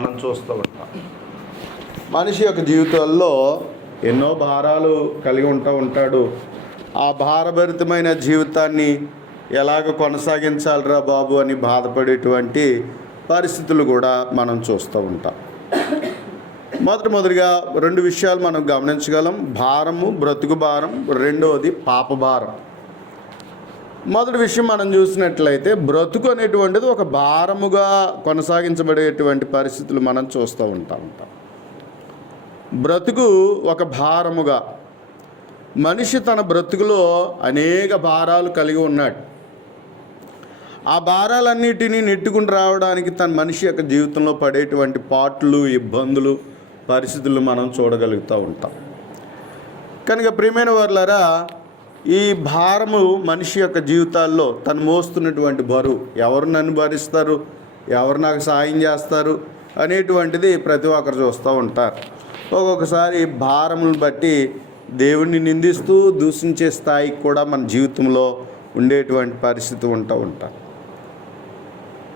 మనం చూస్తూ ఉంటాం. మనిషి యొక్క జీవితాల్లో ఎన్నో భారాలు కలిగి ఉంటాడు. ఆ భారభరితమైన జీవితాన్ని ఎలాగ కొనసాగించాలిరా బాబు అని బాధపడేటువంటి పరిస్థితులు కూడా మనం చూస్తూ ఉంటాం. మొదటిగా రెండు విషయాలు మనం గమనించగలం. భారము, బ్రతుకు భారం. రెండవది పాప భారం. మొదటి విషయం మనం చూసినట్లయితే బ్రతుకు అనేటువంటిది ఒక భారముగా కొనసాగించబడేటువంటి పరిస్థితులు మనం చూస్తూ ఉంటాం. బ్రతుకు ఒక భారముగా, మనిషి తన బ్రతుకులో అనేక భారాలు కలిగి ఉన్నాడు. ఆ భారాలన్నిటినీ నెట్టుకుని రావడానికి తన మనిషి యొక్క జీవితంలో పడేటువంటి పాట్లు, ఇబ్బందులు, పరిస్థితులు మనం చూడగలుగుతూ ఉంటాం. కనుక ప్రియమైన వారులారా, ఈ భారము మనిషి యొక్క జీవితాల్లో తను మోస్తున్నటువంటి బరువు, ఎవరు నన్ను భరిస్తారు, ఎవరు నాకు సాయం చేస్తారు అనేటువంటిది ప్రతి ఒక్కరు చూస్తూ ఉంటారు. ఒక్కొక్కసారి భారములను బట్టి దేవుణ్ణి నిందిస్తూ దూషించే స్థాయికి కూడా మన జీవితంలో ఉండేటువంటి పరిస్థితి ఉంటారు.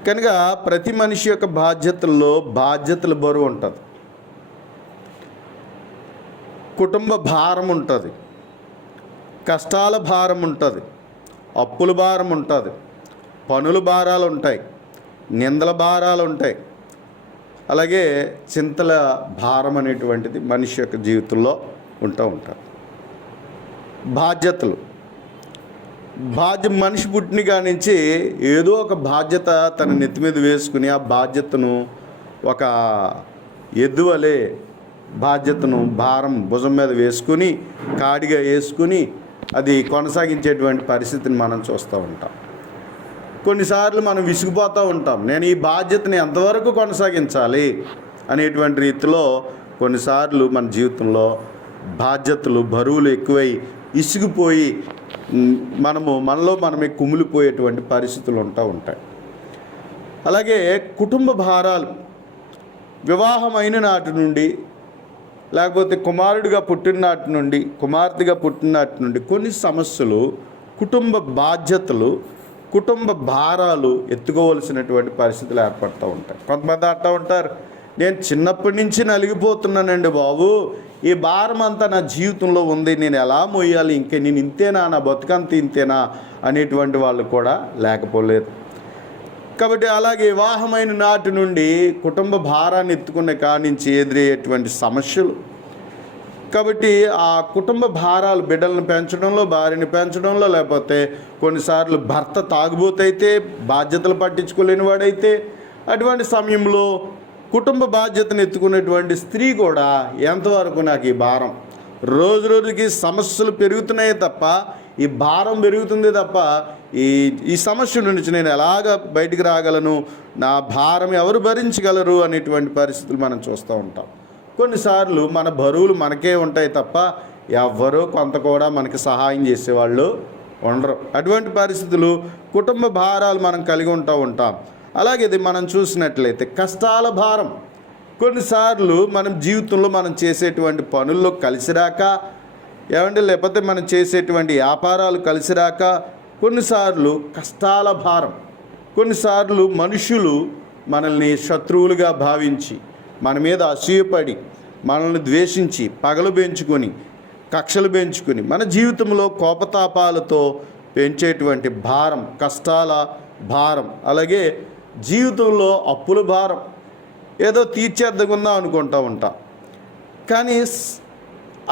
కనుక ప్రతి మనిషి యొక్క బాధ్యతల్లో బాధ్యతల బరువు ఉంటుంది. కుటుంబ భారం ఉంటుంది, కష్టాల భారం ఉంటుంది, అప్పుల భారం ఉంటుంది, పనుల భారాలు ఉంటాయి, నిందల భారాలు ఉంటాయి, అలాగే చింతల భారం అనేటువంటిది మనిషి యొక్క జీవితంలో ఉంటుంది. బాధ్యతలు, మనిషి పుట్టిన కాడి నుంచి ఏదో ఒక బాధ్యత తన నెత్తి మీద వేసుకుని ఆ బాధ్యతను ఒక ఎద్దువలే బాధ్యతను భారం భుజం మీద వేసుకుని కాడిగా వేసుకుని అది కొనసాగించేటువంటి పరిస్థితిని మనం చూస్తూ ఉంటాం. కొన్నిసార్లు మనం విసిగిపోతూ ఉంటాం. నేను ఈ బాధ్యతని ఎంతవరకు కొనసాగించాలి అనేటువంటి రీతిలో కొన్నిసార్లు మన జీవితంలో బాధ్యతలు, బరువులు ఎక్కువై ఇసిగిపోయి మనలో మనమే కుమిలిపోయేటువంటి పరిస్థితులు ఉంటాయి. అలాగే కుటుంబ భారాలు, వివాహమైన నాటి నుండి లేకపోతే కుమారుడిగా పుట్టిన నాటి నుండి, కుమార్తెగా పుట్టిన నాటి నుండి కొన్ని సమస్యలు, కుటుంబ బాధ్యతలు, కుటుంబ భారాలు ఎత్తుకోవలసినటువంటి పరిస్థితులు ఏర్పడుతూ ఉంటాయి. కొంతమంది అంటూ ఉంటారు, నేను చిన్నప్పటి నుంచి నలిగిపోతున్నానండి బాబు, ఈ భారం అంతా నా జీవితంలో ఉంది, నేను ఎలా మోయాలి, నేను ఇంతేనా, నా బతుకంత ఇంతేనా అనేటువంటి వాళ్ళు కూడా లేకపోలేదు. కాబట్టి అలాగే వివాహమైన నాటి నుండి కుటుంబ భారాన్ని ఎత్తుకునే కాడి నుంచి ఎదురయ్యేటువంటి సమస్యలు, కాబట్టి ఆ కుటుంబ భారాలు బిడ్డలను పెంచడంలో, భార్యని పెంచడంలో, లేకపోతే కొన్నిసార్లు భర్త తాగుబోతైతే, బాధ్యతలు పట్టించుకోలేని వాడైతే, అటువంటి సమయంలో కుటుంబ బాధ్యతను ఎత్తుకునేటువంటి స్త్రీ కూడా ఎంతవరకు నాకు ఈ భారం, రోజు రోజుకి సమస్యలు పెరుగుతున్నాయే తప్ప ఈ భారం పెరుగుతుంది తప్ప ఈ సమస్య నుంచి నేను ఎలాగ బయటికి రాగలను, నా భారం ఎవరు భరించగలరు అనేటువంటి పరిస్థితులు మనం చూస్తూ ఉంటాం. కొన్నిసార్లు మన బరువులు మనకే ఉంటాయి తప్ప ఎవ్వరూ కొంత కూడా మనకి సహాయం చేసేవాళ్ళు ఉండరు. అటువంటి పరిస్థితులు, కుటుంబ భారాలు మనం కలిగి ఉంటాం. అలాగే ఇది మనం చూసినట్లయితే కష్టాల భారం. కొన్నిసార్లు మనం జీవితంలో మనం చేసేటువంటి పనుల్లో కలిసిరాక, లేకపోతే మనం చేసేటువంటి వ్యాపారాలు కలిసిరాక కొన్నిసార్లు కష్టాల భారం. కొన్నిసార్లు మనుషులు మనల్ని శత్రువులుగా భావించి, మన మీద అసూయపడి, మనల్ని ద్వేషించి, పగలు పెంచుకొని, కక్షలు పెంచుకొని, మన జీవితంలో కోపతాపాలతో పెంచేటువంటి భారం, కష్టాల భారం. అలాగే జీవితంలో అప్పుల భారం. ఏదో తీర్చేద్దామన్నా అనుకుంటూ ఉంటాం, కానీ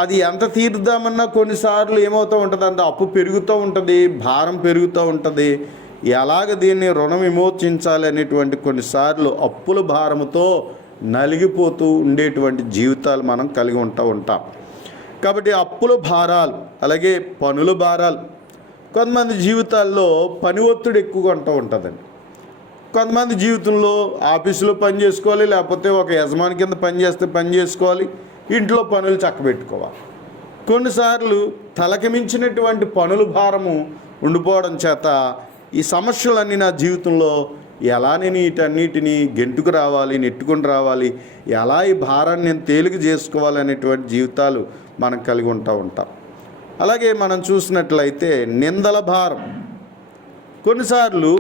అది ఎంత తీర్దామన్నా కొన్నిసార్లు ఏమవుతూ ఉంటుంది అంటే అప్పు పెరుగుతూ ఉంటుంది, భారం పెరుగుతూ ఉంటుంది. ఎలాగ దీన్ని రుణం విమోచించాలి అనేటువంటి కొన్నిసార్లు అప్పుల భారముతో నలిగిపోతూ ఉండేటువంటి జీవితాలు మనం కలిగి ఉంటాం. కాబట్టి అప్పుల భారాలు, అలాగే పనుల భారాలు. కొంతమంది జీవితాల్లో పని ఒత్తిడి ఎక్కువగా ఉంటుందండి. కొంతమంది జీవితంలో ఆఫీసులో పని చేసుకోవాలి, లేకపోతే ఒక యజమాని కింద పని చేసుకోవాలి, ఇంట్లో పనులు చక్కబెట్టుకోవాలి. కొన్నిసార్లు తలకి మించినటువంటి పనుల భారము ఉండిపోవడం చేత ఈ సమస్యలన్నీ నా జీవితంలో ఎలా నేను వీటన్నిటిని నెట్టుకుని రావాలి, ఎలా ఈ భారాన్ని నేను తేలిక చేసుకోవాలి అనేటువంటి జీవితాలు మనం కలిగి ఉంటాం. అలాగే మనం చూసినట్లయితే నిందల భారం. కొన్నిసార్లు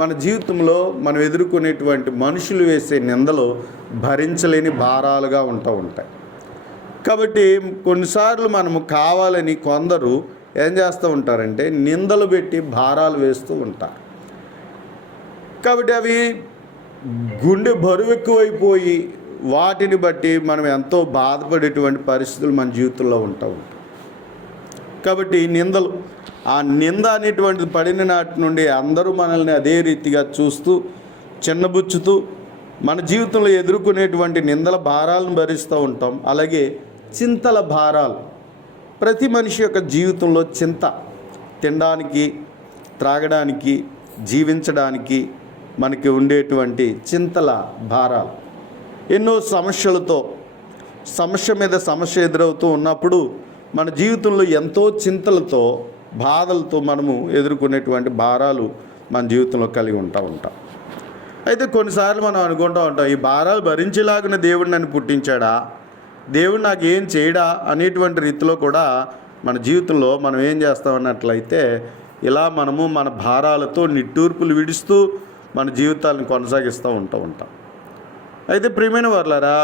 మన జీవితంలో మనం ఎదుర్కొనేటువంటి మనుషులు వేసే నిందలు భరించలేని భారాలుగా ఉంటాయి. కాబట్టి కొన్నిసార్లు మనము కావాలని కొందరు ఏం చేస్తూ ఉంటారంటే నిందలు పెట్టి భారాలు వేస్తూ ఉంటారు. కాబట్టి అవి గుండె బరువు ఎక్కువైపోయి వాటిని బట్టి మనం ఎంతో బాధపడేటువంటి పరిస్థితులు మన జీవితంలో ఉంటాయి. కాబట్టి నిందలు, ఆ నింద అనేటువంటిది పడిన నాటి నుండి అందరూ మనల్ని అదే రీతిగా చూస్తూ చిన్నబుచ్చుతూ మన జీవితంలో ఎదుర్కొనేటువంటి నిందల భారాలను భరిస్తూ ఉంటాం. అలాగే చింతల భారాలు, ప్రతి మనిషి యొక్క జీవితంలో చింత, తినడానికి, త్రాగడానికి, జీవించడానికి మనకి ఉండేటువంటి చింతల భారాలు, ఎన్నో సమస్యలతో సమస్య మీద సమస్య ఎదురవుతూ ఉన్నప్పుడు మన జీవితంలో ఎంతో చింతలతో బాధలతో మనము ఎదుర్కొనేటువంటి భారాలు మన జీవితంలో కలిగి ఉంటాం. అయితే కొన్నిసార్లు మనం అనుకుంటూ ఉంటాం, ఈ భారాలు భరించేలాగిన దేవుడు నన్ను పుట్టించాడా, దేవుడు నాకు ఏం చేయడా అనేటువంటి రీతిలో కూడా మన జీవితంలో మనం ఏం చేస్తామన్నట్లయితే ఇలా మనము మన భారాలతో నిట్టూర్పులు విడుస్తూ మన జీవితాలను కొనసాగిస్తూ ఉంటాం. అయితే ప్రియమైన వారులారా,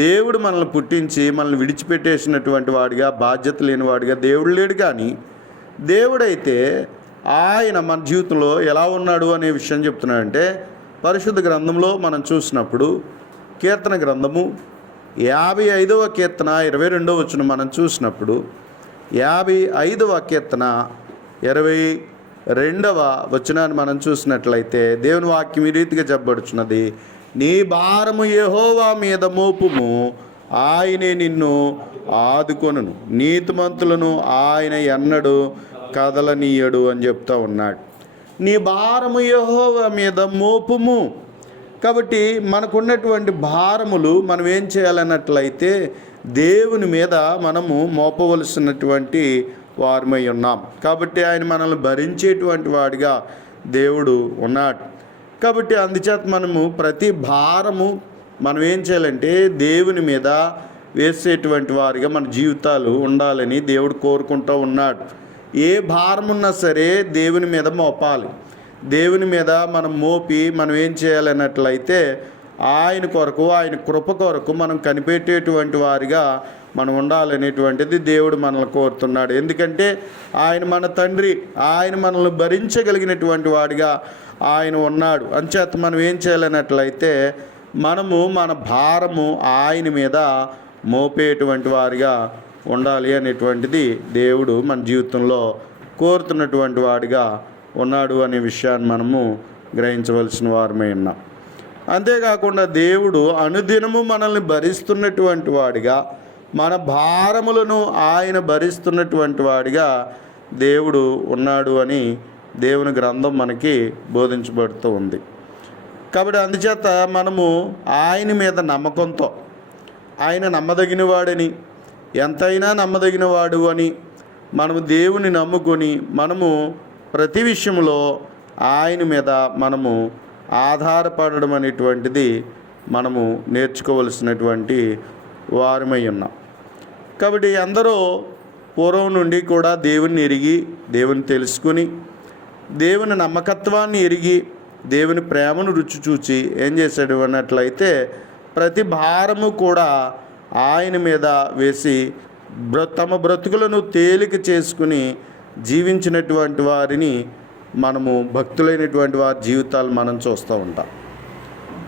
దేవుడు మనల్ని పుట్టించి మనల్ని విడిచిపెట్టేసినటువంటి వాడిగా, బాధ్యత లేని వాడిగా దేవుడు లేడు. కానీ దేవుడైతే ఆయన మన జీవితంలో ఎలా ఉన్నాడు అనే విషయం చెప్తున్నాడంటే పరిశుద్ధ గ్రంథంలో మనం చూసినప్పుడు కీర్తన గ్రంథము 55వ కీర్తన 22వ వచనం మనం చూసినప్పుడు 55వ కీర్తన 22వ వచనాన్ని మనం చూసినట్లయితే దేవుని వాక్యం ఈ రీతిగా చెప్పబడుచున్నది, నీ భారము యెహోవా మీద మోపుము, ఆయనే నిన్ను ఆదుకొనును, నీతిమంతులను ఆయన ఎన్నడు కదలనీయడు అని చెప్తా ఉన్నాడు. నీ భారము యెహోవా మీద మోపుము. కాబట్టి మనకున్నటువంటి భారములు మనం ఏం చేయాలన్నట్లయితే దేవుని మీద మనము మోపవలసినటువంటి వారమై ఉన్నాం. కాబట్టి ఆయన మనల్ని భరించేటువంటి వాడిగా దేవుడు ఉన్నాడు. కాబట్టి అందుచేత మనము ప్రతి భారము మనం ఏం చేయాలంటే దేవుని మీద వేసేటువంటి వారిగా మన జీవితాలు ఉండాలని దేవుడు కోరుకుంటూ ఉన్నాడు. ఏ భారం ఉన్నా సరే దేవుని మీద మోపాలి. దేవుని మీద మనం మోపి మనం ఏం చేయాలన్నట్లయితే ఆయన కొరకు, ఆయన కృప కొరకు మనం కనిపెట్టేటువంటి వారిగా మనం ఉండాలనేటువంటిది దేవుడు మనల్ని కోరుతున్నాడు. ఎందుకంటే ఆయన మన తండ్రి, ఆయన మనల్ని భరించగలిగినటువంటి వాడిగా ఆయన ఉన్నాడు. అంచేత మనం ఏం చేయాలన్నట్లయితే మనము మన భారము ఆయన మీద మోపేటువంటి వారిగా ఉండాలి అనేటువంటిది దేవుడు మన జీవితంలో కోరుతున్నటువంటి వాడిగా ఉన్నాడు అనే విషయాన్ని మనము గ్రహించవలసిన వారమై ఉన్నాం. అంతేకాకుండా దేవుడు అనుదినము మనల్ని భరిస్తున్నటువంటి వాడిగా, మన భారములను ఆయన భరిస్తున్నటువంటి వాడిగా దేవుడు ఉన్నాడు అని దేవుని గ్రంథం మనకి బోధించబడుతూ ఉంది. కాబట్టి అందుచేత మనము ఆయన మీద నమ్మకంతో, ఆయన నమ్మదగిన వాడని, ఎంతైనా నమ్మదగిన వాడు అని మనము దేవుని నమ్ముకొని మనము ప్రతి విషయంలో ఆయన మీద మనము ఆధారపడడం అనేటువంటిది మనము నేర్చుకోవలసినటువంటి వారమై ఉన్నాం. కాబట్టి అందరూ పూర్వం నుండి కూడా దేవుని ఎరిగి, దేవుని తెలుసుకుని, దేవుని నమ్మకత్వాన్ని ఎరిగి, దేవుని ప్రేమను రుచి చూచి ఏం చేశాడు అన్నట్లయితే ప్రతి భారము కూడా ఆయన మీద వేసి తమ బ్రతుకులను తేలిక చేసుకుని జీవించినటువంటి వారిని మనము భక్తులైనటువంటి వారి జీవితాలు మనం చూస్తూ ఉంటాం.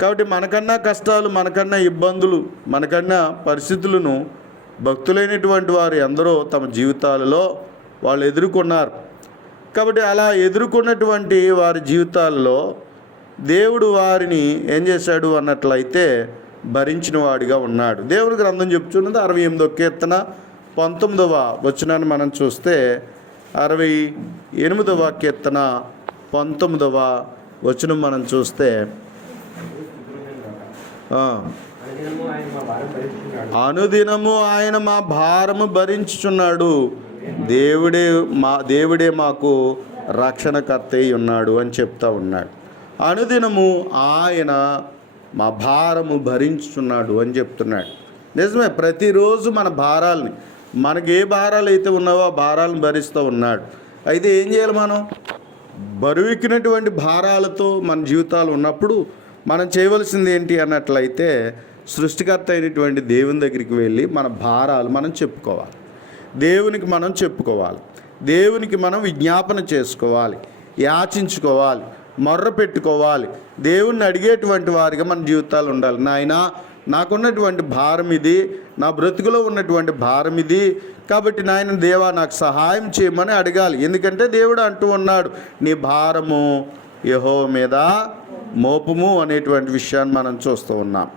కాబట్టి మనకన్నా కష్టాలు, మనకన్నా ఇబ్బందులు, మనకన్నా పరిస్థితులను భక్తులైనటువంటి వారు ఎందరో తమ జీవితాలలో వాళ్ళు ఎదుర్కొన్నారు. కాబట్టి అలా ఎదుర్కొన్నటువంటి వారి జీవితాల్లో దేవుడు వారిని ఏం చేశాడు అన్నట్లయితే భరించిన వాడిగా ఉన్నాడు. దేవుని గ్రంథం చెప్తున్నది 68వ కీర్తన 19వ వచనాన్ని మనం చూస్తే 68వ కీర్తన 19వ వచనం మనం చూస్తే అనుదినము ఆయన మా భారము భరించుచున్నాడు, దేవుడే మాకు రక్షణకర్త ఉన్నాడు అని చెప్తా ఉన్నాడు. అనుదినము ఆయన మా భారము భరించుచున్నాడు అని చెప్తున్నాడు. నిజమే, ప్రతిరోజు మన భారాలని, మనకి ఏ భారాలు అయితే ఉన్నావో ఆ భారాలను భరిస్తూ ఉన్నాడు. అయితే ఏం చేయాలి? బరువెక్కినటువంటి భారాలతో మన జీవితాలు ఉన్నప్పుడు మనం చేయవలసింది ఏంటి అన్నట్లయితే సృష్టికర్త అయినటువంటి దేవుని దగ్గరికి వెళ్ళి మన భారాలు మనం చెప్పుకోవాలి. దేవునికి మనం చెప్పుకోవాలి. దేవునికి మనం విజ్ఞాపన చేసుకోవాలి, యాచించుకోవాలి, మొర్ర పెట్టుకోవాలి. దేవుణ్ణి అడిగేటువంటి వారిగా మన జీవితాలు ఉండాలి. నాయనా, నాకున్నటువంటి భారం ఇది, నా బ్రతుకులో ఉన్నటువంటి భారం ఇది, కాబట్టి నాయన దేవా నాకు సహాయం చేయమని అడగాలి. ఎందుకంటే దేవుడు అంటూ ఉన్నాడు, నీ భారము యెహోవా మీద మోపుము అనేటువంటి విషయాన్ని మనం చూస్తూ ఉన్నాం.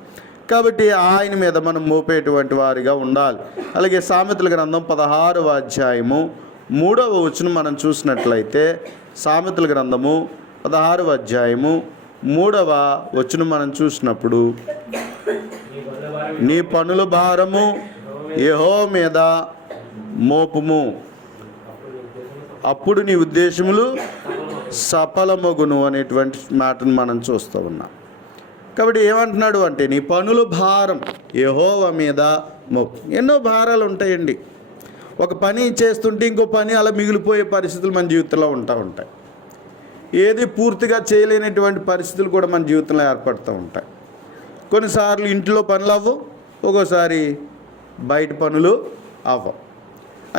కాబట్టి ఆయన మీద మనం మోపేటువంటి వారిగా ఉండాలి. అలాగే సామెతల గ్రంథం 16వ అధ్యాయము 3వ వచనం మనం చూసినట్లయితే, సామెతల గ్రంథము 16వ అధ్యాయము 3వ వచనం మనం చూసినప్పుడు, నీ పనుల భారము యెహోవా మీద మోపుము, అప్పుడు నీ ఉద్దేశములు సఫలమగును అనేటువంటి మాటను మనం చూస్తూ ఉన్నాం. కాబట్టి ఏమంటున్నాడు అంటే, నీ పనుల భారం యెహోవా మీద మోపు. ఎన్నో భారాలు ఉంటాయండి. ఒక పని చేస్తుంటే ఇంకో పని అలా మిగిలిపోయే పరిస్థితులు మన జీవితంలో ఉంటాయి. ఏది పూర్తిగా చేయలేనటువంటి పరిస్థితులు కూడా మన జీవితంలో ఏర్పడుతూ ఉంటాయి. కొన్నిసార్లు ఇంట్లో పనులు అవ్వవు, ఒక్కోసారి బయట పనులు అవ్వవు.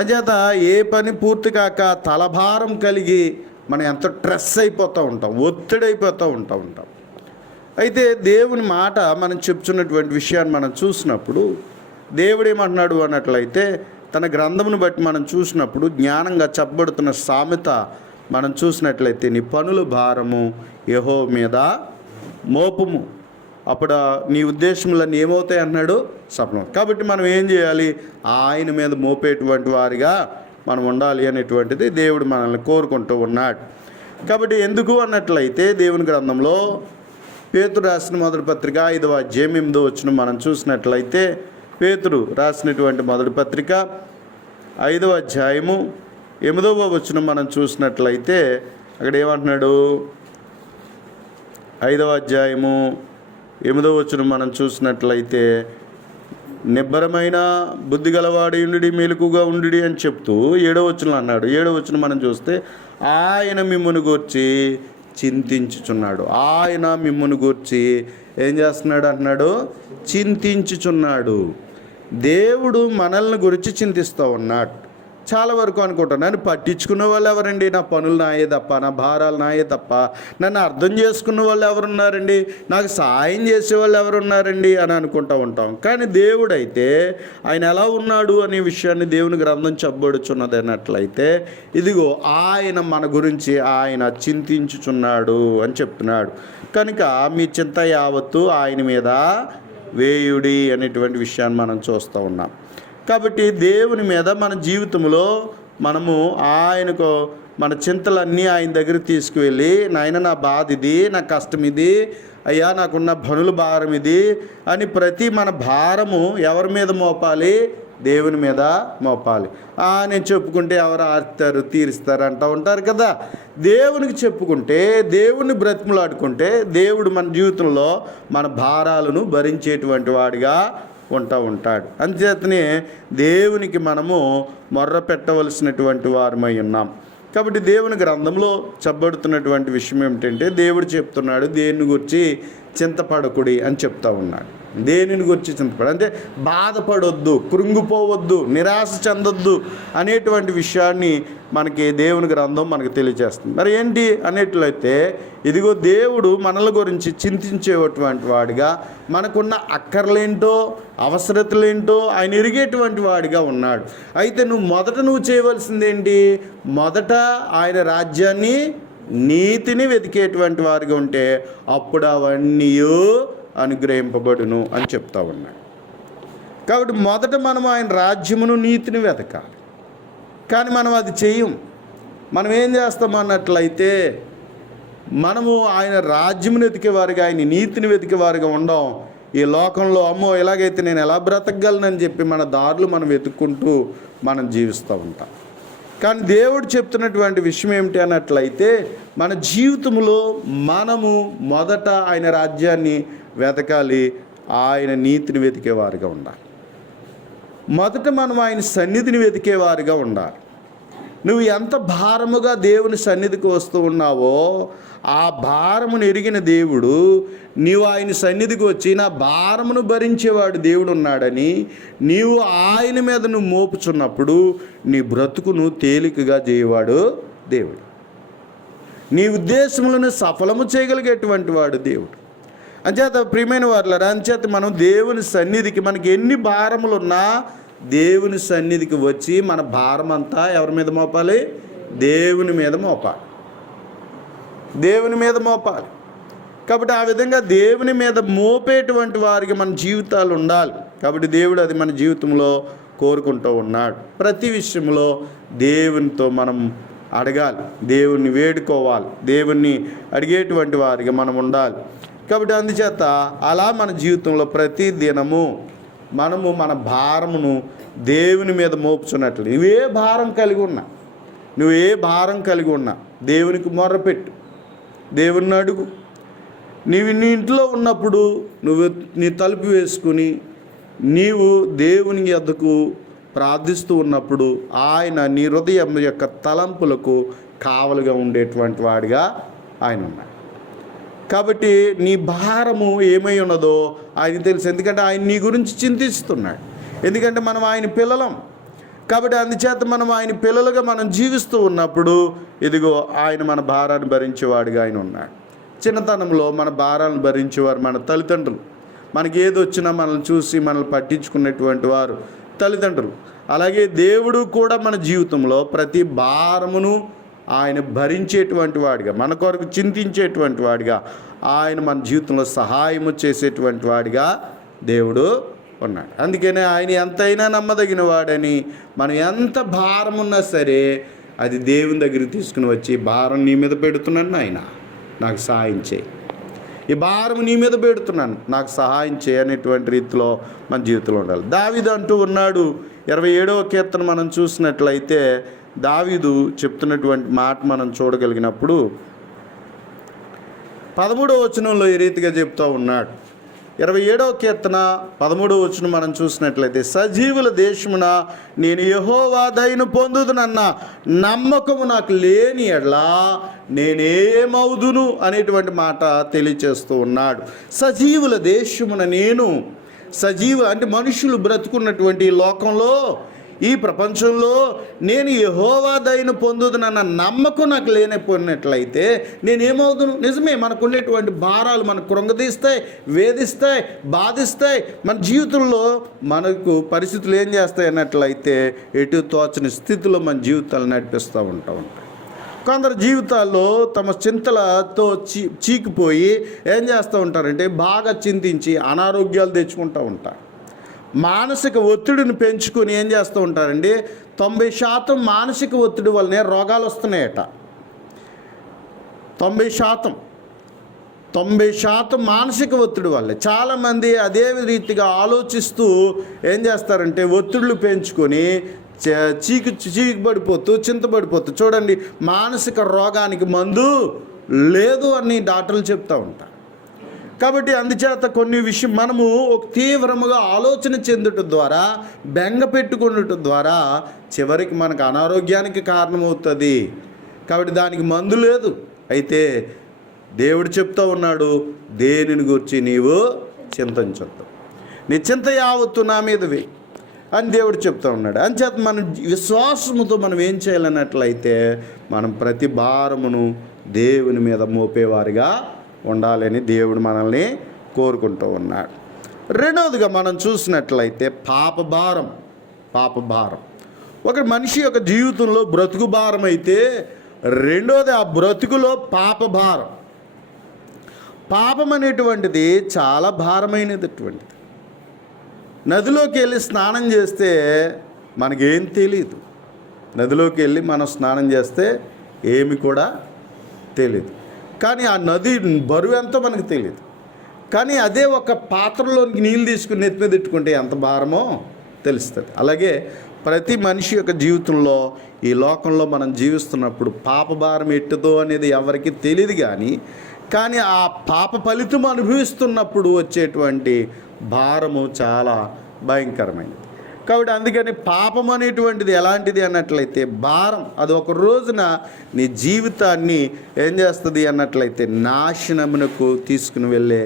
అంచేత ఏ పని పూర్తి కాక తలభారం కలిగి మనం ఎంతో స్ట్రెస్ అయిపోతూ ఉంటాం, ఒత్తిడైపోతూ ఉంటాం. అయితే దేవుని మాట మనం చెప్తున్నటువంటి విషయాన్ని మనం చూసినప్పుడు, దేవుడు ఏమంటున్నాడు అన్నట్లయితే, తన గ్రంథమును బట్టి మనం చూసినప్పుడు జ్ఞానంగా చెప్పబడుతున్న సామెత మనం చూసినట్లయితే, నీ పనుల భారము యెహోవా మీద మోపము, అప్పుడు నీ ఉద్దేశములన్నీ ఏమవుతాయి అన్నాడు, సఫలం. కాబట్టి మనం ఏం చేయాలి, ఆయన మీద మోపేటువంటి వారిగా మనం ఉండాలి అనేటువంటిది దేవుడు మనల్ని కోరుకుంటూ ఉన్నాడు. కాబట్టి ఎందుకు అన్నట్లయితే, దేవుని గ్రంథంలో పేతురు రాసిన మొదటి పత్రిక 5వ అధ్యాయం 8వ వచనం మనం చూసినట్లయితే, పేతురు రాసినటువంటి మొదటి పత్రిక 5వ అధ్యాయము 8వ వచనం మనం చూసినట్లయితే, అక్కడ ఏమంటున్నాడు, 5వ అధ్యాయము 8వ వచనం మనం చూసినట్లయితే, నిబ్బరమైన బుద్ధి గలవాడి ఉండి మెలకుగా ఉండి అని చెప్తూ 7వ వచనం అన్నాడు. 7వ వచనం మనం చూస్తే, ఆయన మిమ్మును గూర్చి చింతించుచున్నాడు. ఆయన మిమ్మును గూర్చి ఏం చేస్తున్నాడు అంటున్నాడు, చింతించుచున్నాడు. దేవుడు మనల్ని గురించి చింతిస్తూ ఉన్నాడు. చాలా వరకు అనుకుంటాను, నన్ను పట్టించుకున్న వాళ్ళు ఎవరండి, నా పనులు నాయే తప్ప, నా భారాలు నాయే తప్ప, నన్ను అర్థం చేసుకున్న వాళ్ళు ఎవరున్నారండి, నాకు సాయం చేసేవాళ్ళు ఎవరున్నారండి అని అనుకుంటూ ఉంటాం. కానీ దేవుడైతే ఆయన ఎలా ఉన్నాడు అనే విషయాన్ని దేవుని గ్రంథం చెప్పబడుచున్నది అన్నట్లయితే, ఇదిగో ఆయన మన గురించి ఆయన చింతించుచున్నాడు అని చెప్తున్నాడు. కనుక మీ చింత యావత్తు ఆయన మీద వేయుడి అనేటువంటి విషయాన్ని మనం చూస్తూ ఉన్నాం. కాబట్టి దేవుని మీద మన జీవితంలో మనము ఆయనకు మన చింతలన్నీ ఆయన దగ్గరికి తీసుకువెళ్ళి, నాయన నా బాధ ఇది, నా కష్టం ఇది, అయ్యా నాకున్న పనుల భారం ఇది అని ప్రతి మన భారము ఎవరి మీద మోపాలి, దేవుని మీద మోపాలి. నేను చెప్పుకుంటే ఎవరు ఆరుతారు తీరుస్తారు అంటూ ఉంటారు కదా. దేవునికి చెప్పుకుంటే, దేవుని బ్రతిమలాడుకుంటే, దేవుడు మన జీవితంలో మన భారాలను భరించేటువంటి వాడిగా ఉంటాడు. అంచేతనే దేవునికి మనము మొర్ర పెట్టవలసినటువంటి వారమై ఉన్నాం. కాబట్టి దేవుని గ్రంథంలో చెప్పబడుతున్నటువంటి విషయం ఏమిటంటే, దేవుడు చెప్తున్నాడు, దేని గురించి చింతపడకుడి అని చెప్తా ఉన్నాడు. దేనిని గురించి చింతపడ అంటే బాధపడొద్దు, కృంగిపోవద్దు, నిరాశ చెందొద్దు అనేటువంటి విషయాన్ని మనకి దేవుని గ్రంథం మనకు తెలియజేస్తుంది. మరి ఏంటి అనేట్లయితే, ఇదిగో దేవుడు మనల గురించి చింతించేటువంటి వాడిగా, మనకున్న అక్కర్లేంటో అవసరతలేంటో ఆయన ఎరిగేటువంటి వాడిగా ఉన్నాడు. అయితే నువ్వు చేయవలసింది ఏంటి, మొదట ఆయన రాజ్యాన్ని నీతిని వెతికేటువంటి వారిగా ఉంటే అప్పుడు అవన్నీ అనుగ్రహింపబడును అని చెప్తా ఉన్నాడు. కాబట్టి మొదట మనం ఆయన రాజ్యమును నీతిని వెతకాలి. కానీ మనం అది చెయ్యం. మనం ఏం చేస్తామన్నట్లయితే, మనము ఆయన రాజ్యమును వెతికేవారుగా, ఆయన నీతిని వెతికేవారుగా ఉండం. ఈ లోకంలో అమ్మో ఎలాగైతే నేను ఎలా బ్రతకగలనని చెప్పి మన దారులు మనం వెతుక్కుంటూ మనం జీవిస్తూ ఉంటాం. కానీ దేవుడు చెప్తున్నటువంటి విషయం ఏమిటి అన్నట్లయితే, మన జీవితంలో మనము మొదట ఆయన రాజ్యాన్ని వెతకాలి, ఆయన నీతిని వెతికేవారుగా ఉండాలి. మొదట మనం ఆయన సన్నిధిని వెతికేవారుగా ఉండాలి. నువ్వు ఎంత భారముగా దేవుని సన్నిధికి వస్తూ ఉన్నావో ఆ భారమును ఎరిగిన దేవుడు నీవు ఆయన సన్నిధికి వచ్చి నా భారమును భరించేవాడు దేవుడు ఉన్నాడని నీవు ఆయన మీద నువ్వు మోపుచున్నప్పుడు నీ బ్రతుకును తేలికగా చేయవాడు దేవుడు. నీ ఉద్దేశములను సఫలము చేయగలిగేటువంటి వాడు దేవుడు. అంచేత ప్రియమైన వారులారా, అంచేత మనం దేవుని సన్నిధికి మనకి ఎన్ని భారములున్నా దేవుని సన్నిధికి వచ్చి మన భారం అంతా ఎవరి మీద మోపాలి? దేవుని మీద మోపాలి. దేవుని మీద మోపాలి. కాబట్టి ఆ విధంగా దేవుని మీద మోపేటువంటి వారికి మన జీవితాలు ఉండాలి. కాబట్టి దేవుడు అది మన జీవితంలో కోరుకుంటూ ఉన్నాడు. ప్రతి విషయంలో దేవునితో మనం అడగాలి, దేవుణ్ణి వేడుకోవాలి, దేవుణ్ణి అడిగేటువంటి వారికి మనం ఉండాలి. కాబట్టి అందుచేత అలా మన జీవితంలో ప్రతి దినము మనము మన భారమును దేవుని మీద మోపుచున్నట్లు నువ్వే భారం కలిగి ఉన్నా దేవునికి మొర్రపెట్టు, దేవుణ్ణి అడుగు. నీవు నీ ఇంట్లో ఉన్నప్పుడు నువ్వు నీ తలుపు వేసుకుని నీవు దేవుని యొద్దకు ప్రార్థిస్తూ ఉన్నప్పుడు ఆయన నీ హృదయం యొక్క తలంపులకు కావలుగా ఉండేటువంటి వాడిగా ఆయన ఉన్నాడు. కాబట్టి నీ భారము ఏమై ఉన్నదో ఆయన తెలుసు. ఎందుకంటే ఆయన నీ గురించి చింతిస్తున్నాడు. ఎందుకంటే మనం ఆయన పిల్లలం. కాబట్టి అందుచేత మనం ఆయన పిల్లలుగా మనం జీవిస్తూ ఉన్నప్పుడు ఇదిగో ఆయన మన భారాన్ని భరించేవాడిగా ఆయన ఉన్నాడు. చిన్నతనంలో మన భారాలను భరించేవారు మన తల్లిదండ్రులు. మనకి ఏది వచ్చినా మనల్ని చూసి మనల్ని పట్టించుకునేటువంటి వారు తల్లిదండ్రులు. అలాగే దేవుడు కూడా మన జీవితంలో ప్రతి భారమును ఆయన భరించేటువంటి వాడిగా, మన కొరకు చింతించేటువంటి వాడిగా, ఆయన మన జీవితంలో సహాయము చేసేటువంటి వాడిగా దేవుడు ఉన్నాడు. అందుకనే ఆయన ఎంతైనా నమ్మదగిన వాడని మనం ఎంత భారం ఉన్నా సరే అది దేవుని దగ్గరికి తీసుకుని వచ్చి, భారం నీ మీద పెడుతున్నాను నాయన నాకు సహాయం చేయి, ఈ భారం నీ మీద పెడుతున్నాను నాకు సహాయం చేయి అనేటువంటి రీతిలో మన జీవితంలో ఉండాలి. దావీదు అంటూ ఉన్నాడు. 27వ కీర్తన మనం చూసినట్లయితే దావీదు చెప్తున్నటువంటి మాట మనం చూడగలిగినప్పుడు 13వ వచనంలో ఈ రీతిగా చెప్తూ ఉన్నాడు. 27వ కీర్తన 13వ వచనం మనం చూసినట్లయితే, సజీవుల దేశమున నేను యెహోవా దయను పొందుదునన్న నమ్మకము నాకు లేని ఎడలా నేనేమవుదును అనేటువంటి మాట తెలియచేస్తూ ఉన్నాడు. సజీవుల దేశమున నేను, అంటే మనుషులు బ్రతుకున్నటువంటి లోకంలో, ఈ ప్రపంచంలో నేను యెహోవా దయను పొందుదునన్న నమ్మకం నాకు లేనిపోయినట్లయితే నేనేమవుదును? నిజమే, మనకు ఉండేటువంటి భారాలు మనకు కృంగదీస్తాయి, వేధిస్తాయి, బాధిస్తాయి. మన జీవితంలో మనకు పరిస్థితులు ఏం చేస్తాయి అన్నట్లయితే ఎటు తోచని స్థితిలో మన జీవితాలు నడిపిస్తూ ఉంటాం. కొందరు జీవితాల్లో తమ చింతలతో చీకిపోయి ఏం చేస్తూ ఉంటారంటే బాగా చింతించి అనారోగ్యాలు తెచ్చుకుంటూ ఉంటారు. మానసిక ఒత్తిడిని పెంచుకొని ఏం చేస్తూ ఉంటారండి, 90% మానసిక ఒత్తిడి వల్లనే రోగాలు వస్తున్నాయట. 90% మానసిక ఒత్తిడి వల్లే. చాలామంది అదే రీతిగా ఆలోచిస్తూ ఏం చేస్తారంటే ఒత్తిడులు పెంచుకొని చీకుపడిపోతూ చింతపడిపోతూ, చూడండి మానసిక రోగానికి మందు లేదు అని డాక్టర్లు చెప్తూ ఉంటారు. కాబట్టి అందుచేత కొన్ని విషయం మనము ఒక తీవ్రముగా ఆలోచన చెందుట ద్వారా, బెంగ పెట్టుకున్నట ద్వారా చివరికి మనకు అనారోగ్యానికి కారణమవుతుంది. కాబట్టి దానికి మందు లేదు. అయితే దేవుడు చెప్తూ ఉన్నాడు, దేనిని గురించి నీవు చింతించొద్దు, నీ చింత యావత్తు నా మీదవి అని దేవుడు చెప్తూ ఉన్నాడు. అంచేత మనం విశ్వాసముతో మనం ఏం చేయాలన్నట్లయితే మనం ప్రతి భారమును దేవుని మీద మోపేవారిగా ఉండాలని దేవుడు మనల్ని కోరుకుంటూ ఉన్నాడు. రెండవదిగా మనం చూసినట్లయితే పాప భారం. ఒక మనిషి యొక్క జీవితంలో బ్రతుకు భారం అయితే, రెండవది ఆ బ్రతుకులో పాప భారం. పాపం అనేటువంటిది చాలా భారమైనటువంటిది. నదిలోకి వెళ్ళి స్నానం చేస్తే మనకేం తెలియదు. నదిలోకి వెళ్ళి మనం స్నానం చేస్తే ఏమి కూడా తెలియదు. కానీ ఆ నది బరువు ఎంతో మనకు తెలియదు. కానీ అదే ఒక పాత్రలోనికి నీళ్ళు తీసుకుని నెత్తి మీద పెట్టుకుంటే ఎంత భారమో తెలుస్తుంది. అలాగే ప్రతి మనిషి యొక్క జీవితంలో ఈ లోకంలో మనం జీవిస్తున్నప్పుడు పాప భారం ఎట్టుదో అనేది ఎవరికి తెలియదు. కానీ ఆ పాప ఫలితం అనుభవిస్తున్నప్పుడు వచ్చేటువంటి భారము చాలా భయంకరమైనది. కాబట్టి అందుకని పాపం అనేటువంటిది ఎలాంటిది అన్నట్లయితే భారం. అది ఒక రోజున నీ జీవితాన్ని ఏం చేస్తుంది అన్నట్లయితే నాశనమునకు తీసుకుని వెళ్ళే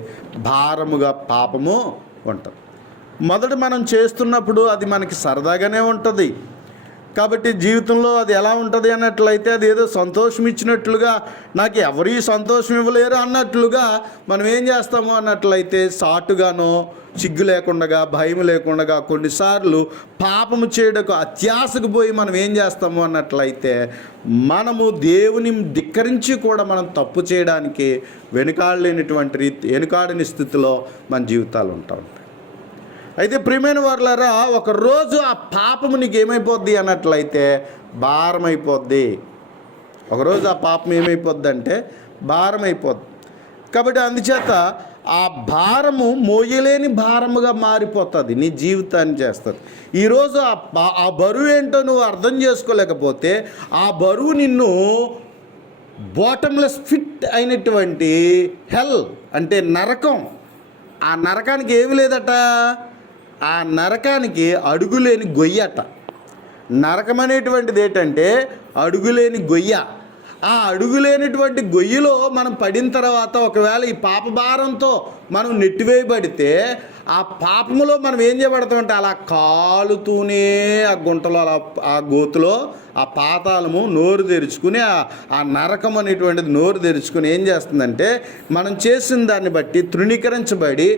భారముగా పాపము ఉంటుంది. మొదట మనం చేస్తున్నప్పుడు అది మనకి సరదాగానే ఉంటుంది. కాబట్టి జీవితంలో అది ఎలా ఉంటుంది అన్నట్లయితే అది ఏదో సంతోషం ఇచ్చినట్లుగా, నాకు ఎవరీ సంతోషం ఇవ్వలేరు అన్నట్లుగా మనం ఏం చేస్తాము అన్నట్లయితే సాటుగానో సిగ్గు లేకుండా భయం లేకుండా కొన్నిసార్లు పాపము చేయడానికి అత్యాశకు పోయి మనం ఏం చేస్తాము అన్నట్లయితే మనము దేవుని ధిక్కరించి కూడా మనం తప్పు చేయడానికి వెనుకాడని స్థితిలో మన జీవితాలు ఉంటాం. అయితే ప్రియమైన వారులారా, ఒకరోజు ఆ పాపము నీకు ఏమైపోద్ది అన్నట్లయితే భారం అయిపోద్ది. ఒకరోజు ఆ పాపం ఏమైపోద్ది అంటే భారం అయిపోద్ది. కాబట్టి అందుచేత ఆ భారము మోయలేని భారముగా మారిపోతుంది, నీ జీవితాన్ని చేస్తుంది. ఈరోజు ఆ బరువు ఏంటో నువ్వు అర్థం చేసుకోలేకపోతే ఆ బరువు నిన్ను బాటమ్లెస్ ఫిట్ అయినటువంటి హెల్ అంటే నరకం, ఆ నరకానికి ఏమి లేదట, ఆ నరకానికి అడుగులేని గొయ్యట. నరకం అనేటువంటిది ఏంటంటే అడుగులేని గొయ్య. ఆ అడుగులేనిటువంటి గొయ్యిలో మనం పడిన తర్వాత ఒకవేళ ఈ పాప భారంతో మనం నెట్టివేయబడితే ఆ పాపములో మనం ఏం చేయబడతామంటే అలా కాలుతూనే ఆ గుంటలో అలా ఆ గోతులో ఆ పాతాళము నోరు తెరుచుకుని ఆ నరకం అనేటువంటిది నోరు తెరుచుకుని ఏం చేస్తుందంటే మనం చేసిన దాన్ని బట్టి తృణీకరించబడి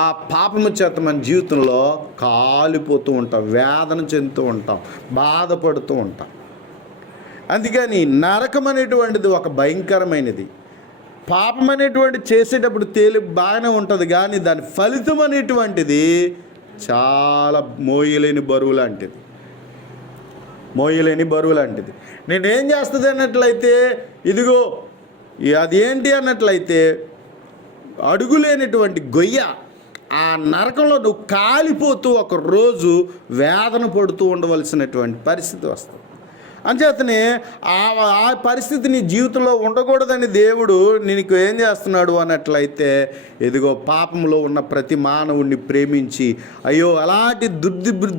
ఆ పాపము చేత మన జీవితంలో కాలిపోతూ ఉంటాం, వేదన చెందుతూ ఉంటాం, బాధపడుతూ ఉంటాం. అందుకని నరకం అనేటువంటిది ఒక భయంకరమైనది. పాపం అనేటువంటి చేసేటప్పుడు బాగానే ఉంటుంది, కానీ దాని ఫలితం అనేటువంటిది చాలా మోయలేని బరువు లాంటిది. నేనేం చేస్తుంది అన్నట్లయితే ఇదిగో అది ఏంటి అన్నట్లయితే అడుగులేనటువంటి గొయ్య. ఆ నరకంలో నువ్వు కాలిపోతూ ఒక రోజు వేదన పడుతూ ఉండవలసినటువంటి పరిస్థితి వస్తుంది. అంచేతనే ఆ పరిస్థితి నీ జీవితంలో ఉండకూడదని దేవుడు నీకు ఏం చేస్తున్నాడు అన్నట్లయితే ఇదిగో పాపంలో ఉన్న ప్రతి మానవుడిని ప్రేమించి అయ్యో అలాంటి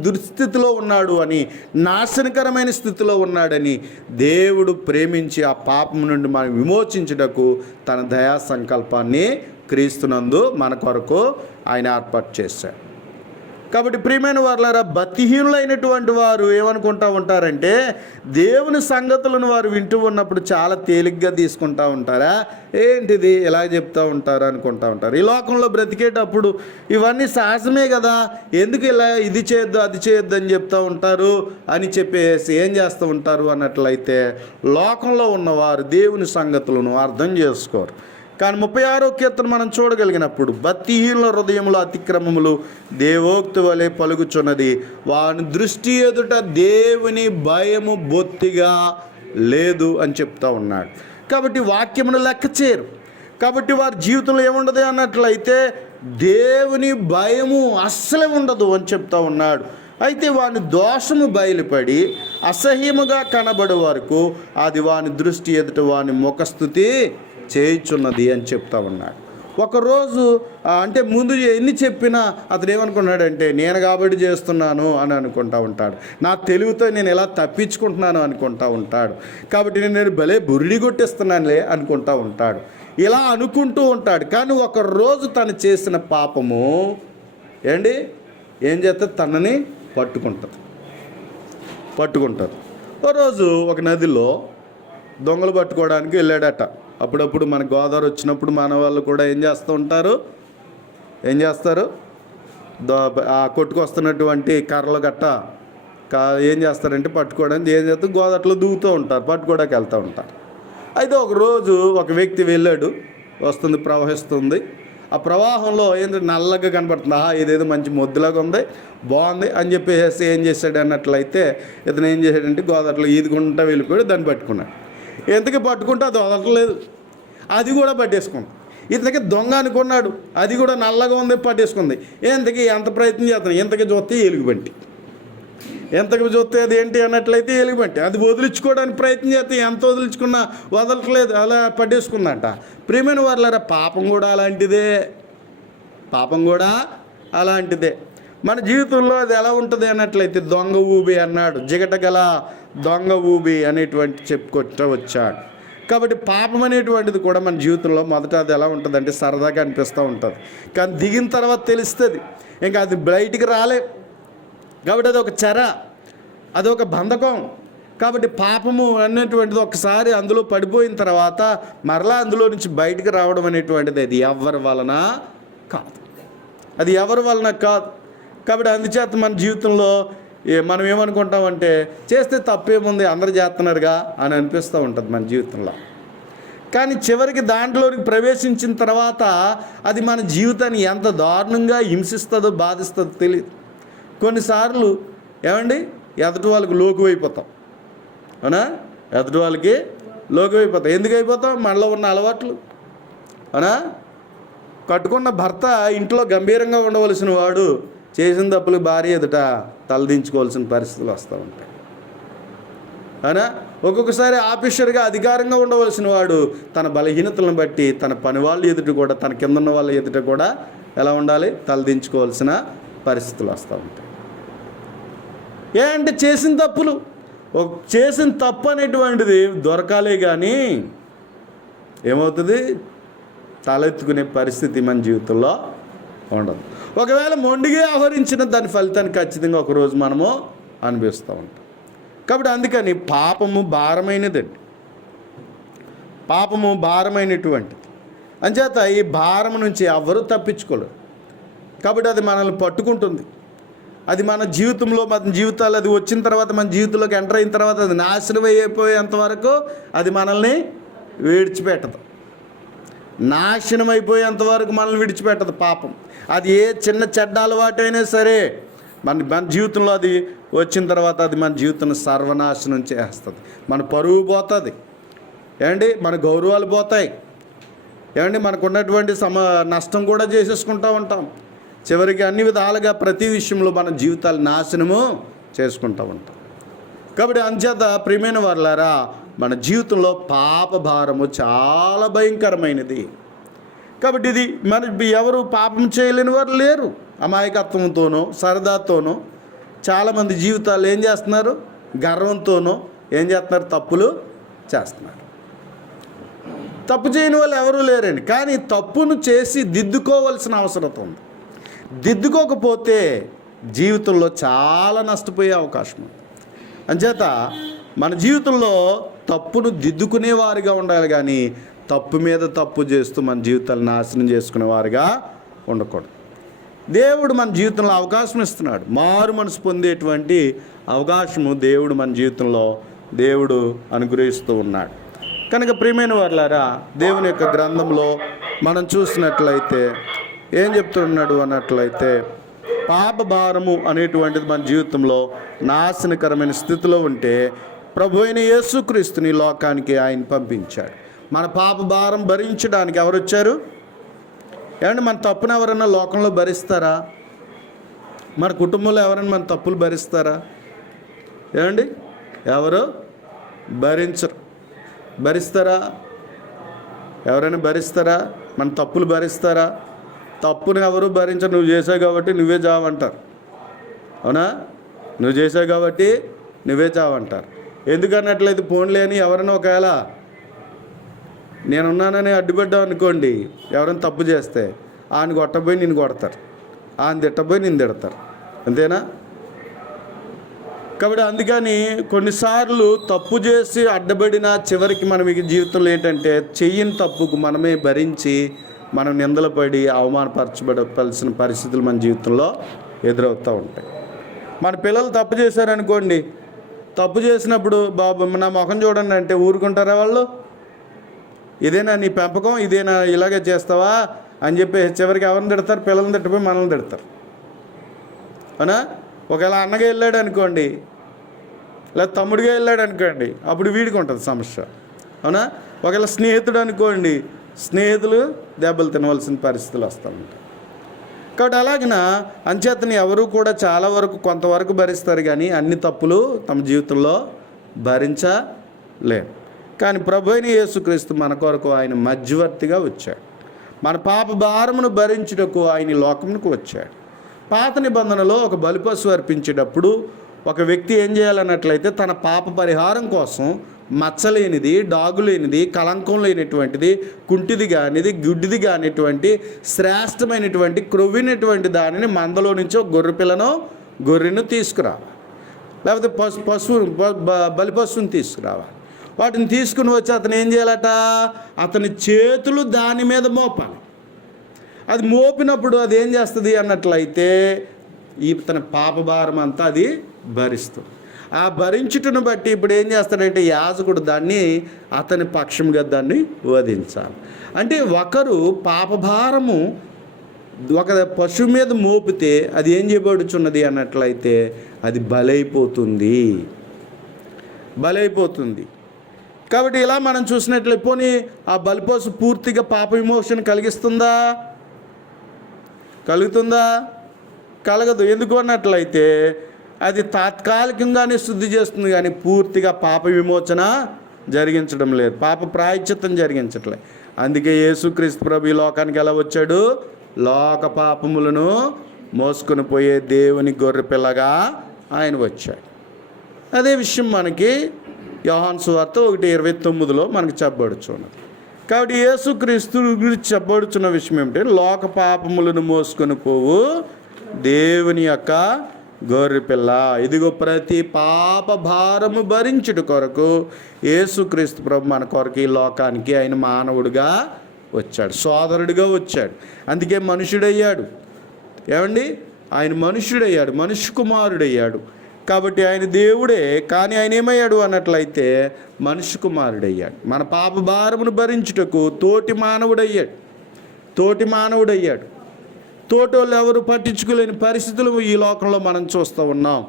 దుస్థితిలో ఉన్నాడు అని, నాశనకరమైన స్థితిలో ఉన్నాడని దేవుడు ప్రేమించి ఆ పాపం నుండి మనం విమోచించుటకు తన దయా సంకల్పాన్ని క్రీస్తునందు మన కొరకు ఆయన ఏర్పాటు చేశాడు. కాబట్టి ప్రియమైన వారులారా, భక్తిహీనులైనటువంటి వారు ఏమనుకుంటూ ఉంటారంటే దేవుని సంగతులను వారు వింటూ ఉన్నప్పుడు చాలా తేలిగ్గా తీసుకుంటూ ఉంటారా, ఏంటిది ఇలా చెప్తూ ఉంటారు అనుకుంటూ ఉంటారు. ఈ లోకంలో బ్రతికేటప్పుడు ఇవన్నీ సహజమే కదా, ఎందుకు ఇలా ఇది చేయొద్దు అది చేయొద్దు అని చెప్తూ ఉంటారు అని చెప్పేసి ఏం చేస్తూ ఉంటారు అన్నట్లయితే లోకంలో ఉన్నవారు దేవుని సంగతులను అర్థం చేసుకోరు. కానీ 36వ కీర్తన మనం చూడగలిగినప్పుడు భక్తిహీనుల హృదయముల అతిక్రమములు దేవోక్తి వలె పలుకుచున్నది, వాని దృష్టి ఎదుట దేవుని భయము బొత్తిగా లేదు అని చెప్తా ఉన్నాడు. కాబట్టి వాక్యమును లెక్క చేయరు. కాబట్టి వారి జీవితంలో ఏముండదు అన్నట్లయితే దేవుని భయము అస్సలే ఉండదు అని చెప్తా ఉన్నాడు. అయితే వాని దోషము బయలుపడి అసహ్యముగా కనబడే వరకు అది వాని దృష్టి ఎదుట వాని ముఖస్థుతి చేయుచున్నది అని చెప్తా ఉన్నాడు. ఒకరోజు అంటే ముందు ఎన్ని చెప్పినా అతను ఏమనుకున్నాడంటే నేను కాబట్టి చేస్తున్నాను అని అనుకుంటా ఉంటాడు, నా తెలివితో నేను ఎలా తప్పించుకుంటున్నాను అనుకుంటా ఉంటాడు, కాబట్టి నేను భలే బురిడి కొట్టేస్తున్నానులే అనుకుంటా ఉంటాడు, ఇలా అనుకుంటూ ఉంటాడు. కానీ ఒకరోజు తను చేసిన పాపము ఏం చేస్తుంది, తనని పట్టుకుంటుంది. ఓ రోజు ఒక నదిలో దొంగలు పట్టుకోవడానికి వెళ్ళాడట. అప్పుడప్పుడు మన గోదావరి వచ్చినప్పుడు మన వాళ్ళు కూడా ఏం చేస్తారు కొట్టుకొస్తున్నటువంటి కర్రలు గట్ట ఏం చేస్తారంటే పట్టుకోవడానికి ఏం చేస్తారు, గోదావరిలో దూకుతూ ఉంటారు, పట్టుకోవడానికి వెళ్తూ ఉంటారు. అయితే ఒకరోజు ఒక వ్యక్తి వెళ్ళాడు, వస్తుంది, ప్రవహిస్తుంది. ఆ ప్రవాహంలో ఏంటంటే నల్లగా కనబడుతుంది, ఇదేదో మంచి మొద్దులాగా ఉంది, బాగుంది అని చెప్పేసి ఏం చేశాడు అన్నట్లయితే ఇతను ఏం చేశాడంటే గోదావరిలో ఈదుకుంటా వెళ్ళిపోయాడు, దాన్ని పట్టుకున్నాడు. ఎంతకీ పట్టుకుంటే అది వదలలేదు, అది కూడా పట్టేసుకుంది. ఇతనికి దొంగ అనుకున్నాడు, అది కూడా నల్లగా ఉంది, పట్టేసుకుంది. ఎంతకీ ఎంత ప్రయత్నం చేస్తాను, ఎంతకీ చూస్తే ఎలుగుబంటి, ఎంతకు చూస్తే అది ఏంటి అన్నట్లయితే ఎలుగుబంటి. అది వదిలించుకోవడానికి ప్రయత్నం చేస్తే ఎంత వదిలించుకున్నా వదలట్లేదు, అలా పట్టేసుకుందంట. ప్రియమైన వారులారా, పాపం కూడా అలాంటిదే. మన జీవితంలో అది ఎలా ఉంటుంది అన్నట్లయితే దొంగ ఊబి అన్నాడు, జిగటగల దొంగ ఊబి అనేటువంటి చెప్పుకొచ్చి వచ్చాడు. కాబట్టి పాపం అనేటువంటిది కూడా మన జీవితంలో మొదట అది ఎలా ఉంటుందంటే సరదాగా అనిపిస్తూ ఉంటుంది, కానీ దిగిన తర్వాత తెలుస్తుంది, ఇంకా అది బయటికి రాలే. కాబట్టి అది ఒక చెర, అదొక బంధకం. కాబట్టి పాపము అనేటువంటిది ఒకసారి అందులో పడిపోయిన తర్వాత మరలా అందులో నుంచి బయటికి రావడం అనేటువంటిది అది ఎవరి వలన కాదు, అది ఎవరి వలన కాదు. కాబట్టి అందుచేత మన జీవితంలో మనం ఏమనుకుంటామంటే చేస్తే తప్పేముంది, అందరు చేస్తున్నారుగా అని అనిపిస్తూ ఉంటుంది మన జీవితంలో. కానీ చివరికి దాంట్లోకి ప్రవేశించిన తర్వాత అది మన జీవితాన్ని ఎంత దారుణంగా హింసిస్తుందో బాధిస్తుందో తెలియదు. కొన్నిసార్లు ఏమండి ఎదుటి వాళ్ళకి లోకు అయిపోతాం, అవునా? ఎదుటి వాళ్ళకి లోకు అయిపోతాం. ఎందుకు అయిపోతాం? మనలో ఉన్న అలవాట్లు, అవునా? కట్టుకున్న భర్త ఇంట్లో గంభీరంగా ఉండవలసిన వాడు చేసిన తప్పులు భార్య ఎదుట తలదించుకోవాల్సిన పరిస్థితులు వస్తూ ఉంటాయి, అవునా? ఒక్కొక్కసారి ఆఫీసర్గా అధికారంగా ఉండవలసిన వాడు తన బలహీనతలను బట్టి తన పని వాళ్ళ ఎదుట కూడా, తన కింద ఉన్న వాళ్ళ ఎదుట కూడా ఎలా ఉండాలి? తలదించుకోవాల్సిన పరిస్థితులు వస్తూ ఉంటాయి. అంటే చేసిన తప్పులు, చేసిన తప్పు అనేటువంటిది దొరకాలే కానీ ఏమవుతుంది? తలెత్తుకునే పరిస్థితి మన జీవితంలో ఉండదు. ఒకవేళ మొండిగా ఆహరించిన దాని ఫలితాన్ని ఖచ్చితంగా ఒకరోజు మనము అనుభవిస్తూ ఉంటాం. కాబట్టి అందుకని పాపము భారమైనదండి, పాపము భారమైనటువంటిది. అంచేత ఈ భారం నుంచి ఎవరు తప్పించుకోలేరు. కాబట్టి అది మనల్ని పట్టుకుంటుంది. అది మన జీవితంలో, మన జీవితాలు అది వచ్చిన తర్వాత, మన జీవితంలోకి ఎంటర్ అయిన తర్వాత అది నాశనం అయిపోయేంత వరకు అది మనల్ని విడిచిపెట్టదు. నాశనం అయిపోయేంత వరకు మనల్ని విడిచిపెట్టదు పాపం. అది ఏ చిన్న చెడ్డ అలవాటు అయినా సరే మన జీవితంలో అది వచ్చిన తర్వాత అది మన జీవితాన్ని సర్వనాశనం చేస్తుంది. మన పరువు పోతుంది, ఏమండి, మన గౌరవాలు పోతాయి, ఏమండి, మనకు ఉన్నటువంటి నష్టం కూడా చేసేసుకుంటూ ఉంటాం. చివరికి అన్ని విధాలుగా ప్రతి విషయంలో మన జీవితాలు నాశనము చేసుకుంటూ ఉంటాం. కాబట్టి అంచేత ప్రియమైన వారులారా, మన జీవితంలో పాప భారము చాలా భయంకరమైనది. కాబట్టి ఇది మన ఎవరు పాపం చేయలేని వారు లేరు. అమాయకత్వంతోనో సరదాతోనో చాలామంది జీవితాలు ఏం చేస్తున్నారు? గర్వంతోనో ఏం చేస్తున్నారు? తప్పులు చేస్తున్నారు. తప్పు చేయని వాళ్ళు ఎవరూ లేరండి. కానీ తప్పును చేసి దిద్దుకోవాల్సిన అవసరం ఉంది. దిద్దుకోకపోతే జీవితంలో చాలా నష్టపోయే అవకాశం ఉంది. అంచేత మన జీవితంలో తప్పును దిద్దుకునేవారిగా ఉండాలి, కానీ తప్పు మీద తప్పు చేస్తూ మన జీవితాలను నాశనం చేసుకునేవారిగా ఉండకూడదు. దేవుడు మన జీవితంలో అవకాశం ఇస్తున్నాడు. మారు మనసు పొందేటువంటి అవకాశము దేవుడు మన జీవితంలో దేవుడు అనుగ్రహిస్తూ ఉన్నాడు. కనుక ప్రియమైన వారులారా, దేవుని యొక్క గ్రంథంలో మనం చూసినట్లయితే ఏం చెప్తున్నాడు అన్నట్లయితే, పాప భారము అనేటువంటిది మన జీవితంలో నాశనకరమైన స్థితిలో ఉంటే ప్రభు అయిన యేసుక్రీస్తుని లోకానికి ఆయన పంపించాడు. మన పాప భారం భరించడానికి ఎవరు వచ్చారు? ఏమంటే మన తప్పును ఎవరైనా లోకంలో భరిస్తారా? మన కుటుంబంలో ఎవరైనా మన తప్పులు భరిస్తారా? ఏమండి, ఎవరు భరించరు. భరిస్తారా? ఎవరైనా భరిస్తారా? మన తప్పులు భరిస్తారా? తప్పును ఎవరు భరించరు. నువ్వు చేసావు కాబట్టి నువ్వే చావంటారు, అవునా? నువ్వు చేసావు కాబట్టి నువ్వే చావంటారు. ఎందుకన్నట్లయితే పోన్లే అని ఎవరైనా ఒకవేళ నేనున్నానని అడ్డుపడ్డావు అనుకోండి, ఎవరైనా తప్పు చేస్తే ఆయన కొట్టబోయి నిన్ను కొడతారు, ఆయన తిట్టబోయి నిన్ను తిడతారు, అంతేనా? కాబట్టి అందుకని కొన్నిసార్లు తప్పు చేసి అడ్డబడిన చివరికి మనం ఈ జీవితంలో ఏంటంటే చెయ్యని తప్పుకు మనమే భరించి మనం నిందలు పడి అవమానపరచబడాల్సిన పరిస్థితులు మన జీవితంలో ఎదురవుతూ ఉంటాయి. మన పిల్లలు తప్పు చేశారనుకోండి, తప్పు చేసినప్పుడు బాబు నా ముఖం చూడండి అంటే ఊరుకుంటారా వాళ్ళు? ఇదేనా నీ పెంపకం, ఇదేనా ఇలాగే చేస్తావా అని చెప్పి చివరికి ఎవరిని తిడతారు? పిల్లల్ని తిట్టపోయి మనల్ని తిడతారు, అవునా? ఒకవేళ అన్నగా వెళ్ళాడు అనుకోండి, లేదా తమ్ముడిగా వెళ్ళాడు అనుకోండి, అప్పుడు వీడికి ఉంటుంది సమస్య, అవునా? ఒకవేళ స్నేహితుడు అనుకోండి, స్నేహితులు దెబ్బలు తినవలసిన పరిస్థితులు వస్తూ ఉంటాయి. కాబట్టి అలాగిన అంచేతని ఎవరు కూడా చాలా వరకు కొంతవరకు భరిస్తారు, కానీ అన్ని తప్పులు తమ జీవితంలో భరించలేరు. కానీ ప్రభు అయిన యేసుక్రీస్తు మన కొరకు ఆయన మధ్యవర్తిగా వచ్చాడు. మన పాప భారమును భరించుటకు ఆయన లోకమునకు వచ్చాడు. పాత నిబంధనలో ఒక బలిపశువు అర్పించేటప్పుడు ఒక వ్యక్తి ఏం చేయాలన్నట్లయితే తన పాప పరిహారం కోసం మచ్చలేనిది, డాగు లేనిది, కళంకం లేనటువంటిది, కుంటిది కానిది, గుడ్డిది కానిటువంటి శ్రేష్టమైనటువంటి క్రొవ్వినటువంటి దానిని మందలో నుంచి ఒక గొర్రెను తీసుకురావాలి, లేకపోతే బలిపశువుని తీసుకురావాలి. వాటిని తీసుకుని వచ్చి అతను ఏం చేయాలట, అతని చేతులు దాని మీద మోపాలి. అది మోపినప్పుడు అది ఏం చేస్తుంది అన్నట్లయితే తన పాపభారం అంతా అది భరిస్తుంది. ఆ భరించుటను బట్టి ఇప్పుడు ఏం చేస్తాడంటే యాజకుడు దాన్ని అతని పక్షంగా దాన్ని వధించాలి. అంటే ఒకరు పాపభారము ఒక పశువు మీద మోపితే అది ఏం చేయబడుచున్నది అన్నట్లయితే అది బలైపోతుంది. కాబట్టి ఇలా మనం చూసినట్లయితే పోనీ ఆ బలిపశువు పూర్తిగా పాప విమోచన కలుగుతుందా? కలగదు. ఎందుకు అన్నట్లయితే అది తాత్కాలికంగానే శుద్ధి చేస్తుంది, కానీ పూర్తిగా పాప విమోచన జరిగించడం లేదు, పాప ప్రాయశ్చిత్తం జరిగించట్లేదు. అందుకే యేసుక్రీస్తు ప్రభు ఈ లోకానికి ఎలా వచ్చాడు, లోక పాపములను మోసుకొని పోయే దేవుని గొర్రె పిల్లగా ఆయన వచ్చాడు. అదే విషయం మనకి యోహాను సువార్త 1:29 మనకి చెప్పబడుచున్నది. కాబట్టి యేసుక్రీస్తు గురించి చెప్పబడుచున్న విషయం ఏమిటంటే లోక పాపములను మోసుకొని పోవు దేవుని యొక్క గొర్రె పిల్ల. ఇదిగో ప్రతి పాప భారము భరించుట కొరకు యేసుక్రీస్తు ప్రభు మన కొరకు ఈ లోకానికి ఆయన మానవుడిగా వచ్చాడు, సోదరుడిగా వచ్చాడు. అందుకే మనుషుడయ్యాడు. ఏమండి, ఆయన మనుష్యుడయ్యాడు, మనుష్య కుమారుడయ్యాడు. కాబట్టి ఆయన దేవుడే, కానీ ఆయన ఏమయ్యాడు అన్నట్లయితే మనుష్య కుమారుడయ్యాడు. మన పాప భారమును భరించుటకు తోటి మానవుడయ్యాడు. తోటోళ్ళు ఎవరు పట్టించుకోలేని పరిస్థితులు ఈ లోకంలో మనం చూస్తూ ఉన్నాం.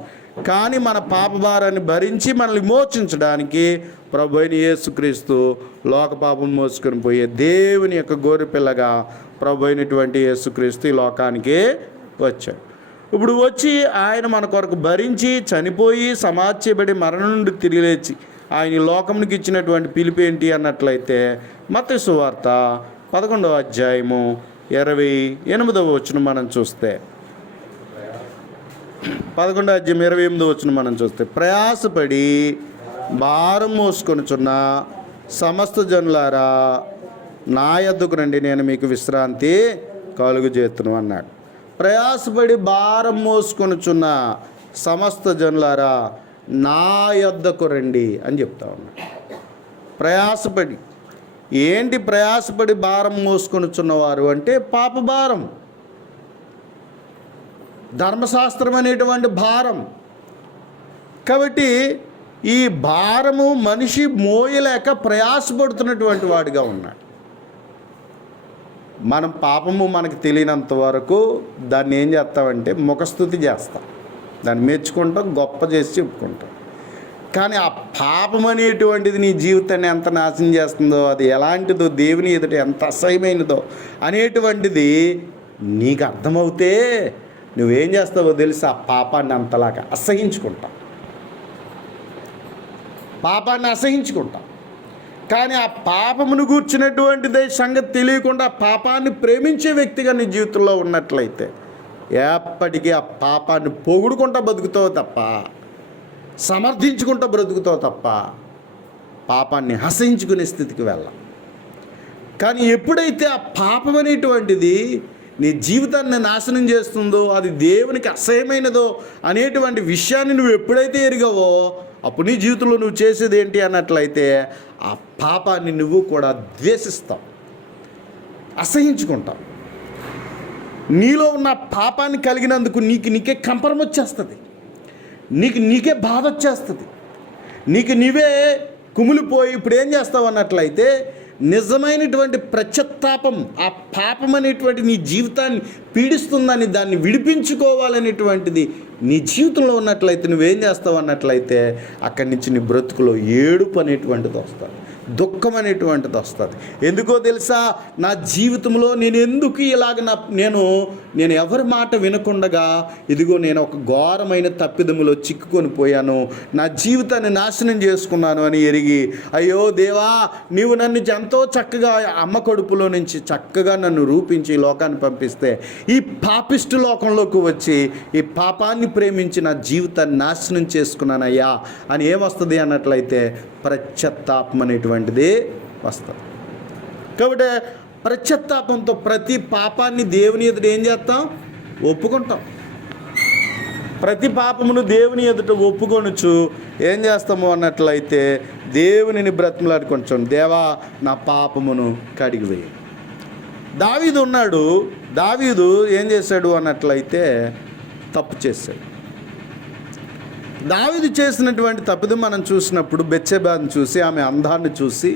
కానీ మన పాప భారాన్ని భరించి మనల్ని మోచించడానికి ప్రభు అయిన యేసుక్రీస్తు లోక పాపం మోసుకొని పోయే దేవుని యొక్క గొర్రె పిల్లగా ప్రభు అయినటువంటి యేసుక్రీస్తు ఈ లోకానికి వచ్చాడు. ఇప్పుడు వచ్చి ఆయన మన కొరకు భరించి చనిపోయి సమాధి మరణం నుండి తిరిగి లేచి ఆయన లోకమునికి ఇచ్చినటువంటి పిలుపు ఏంటి అన్నట్లయితే మత్తయి సువార్త 11వ అధ్యాయము 28వ వచనం మనం చూస్తే 11వ అధ్యాయం 28వ వచనం మనం చూస్తే ప్రయాసపడి భారం మోసుకొనుచున్న సమస్త జనులారా నా యొద్దకు రండి, నేను మీకు విశ్రాంతి కలుగజేతును అన్నాడు. ప్రయాసపడి భారం మోసుకొనుచున్న సమస్త జనులారా నా యొద్దకు రండి అని చెప్తా ఉన్నాడు. ప్రయాసపడి ఏంటి? ప్రయాసపడి భారం మోసుకొనుచున్నవారు అంటే పాప భారం, ధర్మశాస్త్రం అనేటువంటి భారం. కాబట్టి ఈ భారము మనిషి మోయలేక ప్రయాసపడుతున్నటువంటి వాడిగా ఉన్నాడు. మనం పాపము మనకు తెలియనంత వరకు దాన్ని ఏం చేస్తామంటే ముఖస్తుతి చేస్తాం, దాన్ని మెచ్చుకుంటాం, గొప్ప చేసి చెప్పుకుంటాం. కానీ ఆ పాపం అనేటువంటిది నీ జీవితాన్ని ఎంత నాశనం చేస్తుందో, అది ఎలాంటిదో, దేవుని ఎదుట ఎంత అసహ్యమైనదో అనేటువంటిది నీకు అర్థమవుతే నువ్వేం చేస్తావో తెలిసి ఆ పాపాన్ని అంతలాగా అసహించుకుంటావు, కానీ ఆ పాపమును గూర్చినటువంటిదే సంగతి తెలియకుండా పాపాన్ని ప్రేమించే వ్యక్తిగా నీ జీవితంలో ఉన్నట్లయితే ఎప్పటికీ ఆ పాపాన్ని పొగుడుకుంటా బతుకుతావు తప్ప, సమర్థించుకుంటూ బ్రతుకుతావు తప్ప పాపాన్ని అసహించుకునే స్థితికి వెళ్ళాం. కానీ ఎప్పుడైతే ఆ పాపం అనేటువంటిది నీ జీవితాన్ని నాశనం చేస్తుందో, అది దేవునికి అసహ్యమైనదో అనేటువంటి విషయాన్ని నువ్వు ఎప్పుడైతే ఎరిగావో అప్పుడు నీ జీవితంలో నువ్వు చేసేది ఏంటి అన్నట్లయితే ఆ పాపాన్ని నువ్వు కూడా ద్వేషిస్తావు, అసహించుకుంటావు. నీలో ఉన్న పాపాన్ని కలిగినందుకు నీకే కంపరం వచ్చేస్తుంది, నీకే బాధ వచ్చేస్తుంది, నీవే కుమిలిపోయి ఇప్పుడు ఏం చేస్తావు అన్నట్లయితే నిజమైనటువంటి పశ్చాత్తాపం, ఆ పాపం అనేటువంటి నీ జీవితాన్ని పీడిస్తుందని దాన్ని విడిపించుకోవాలనేటువంటిది నీ జీవితంలో ఉన్నట్లయితే నువ్వేం చేస్తావు అన్నట్లయితే అక్కడి నుంచి నీ బ్రతుకులో ఏడుపు అనేటువంటిది వస్తుంది, దుఃఖం అనేటువంటిది వస్తుంది. ఎందుకో తెలుసా, నా జీవితంలో నేను ఎందుకు ఇలాగ నేను ఎవరి మాట వినకుండగా ఇదిగో నేను ఒక ఘోరమైన తప్పిదములో చిక్కుకొని పోయాను, నా జీవితాన్ని నాశనం చేసుకున్నాను అని ఎరిగి, అయ్యో దేవా, నీవు నన్ను ఎంతో చక్కగా అమ్మ కడుపులో నుంచి చక్కగా నన్ను రూపించి లోకాన్ని పంపిస్తే ఈ పాపిష్టి లోకంలోకి వచ్చి ఈ పాపాన్ని ప్రేమించి నా జీవితాన్ని నాశనం చేసుకున్నానయ్యా అని ఏమొస్తుంది అన్నట్లయితే పశ్చాత్తాపం అనేటువంటిది వస్తుంది. కాబట్టి పశ్చాత్తాపంతో ప్రతి పాపాన్ని దేవుని ఎదుట ఏం చేస్తాం? ఒప్పుకుంటాం. ప్రతి పాపమును దేవుని ఎదుట ఒప్పుకొనొచ్చు ఏం చేస్తాము అన్నట్లయితే దేవునిని బ్రతిమలాడుకొంటాం, దేవా నా పాపమును కడిగివేయి. దావీదు ఉన్నాడు, దావీదు ఏం చేశాడు అన్నట్లయితే తప్పు చేశాడు. దావీదు చేసినటువంటి తప్పిదం మనం చూసినప్పుడు బెత్షెబాను చూసి, ఆమె అందాన్ని చూసి,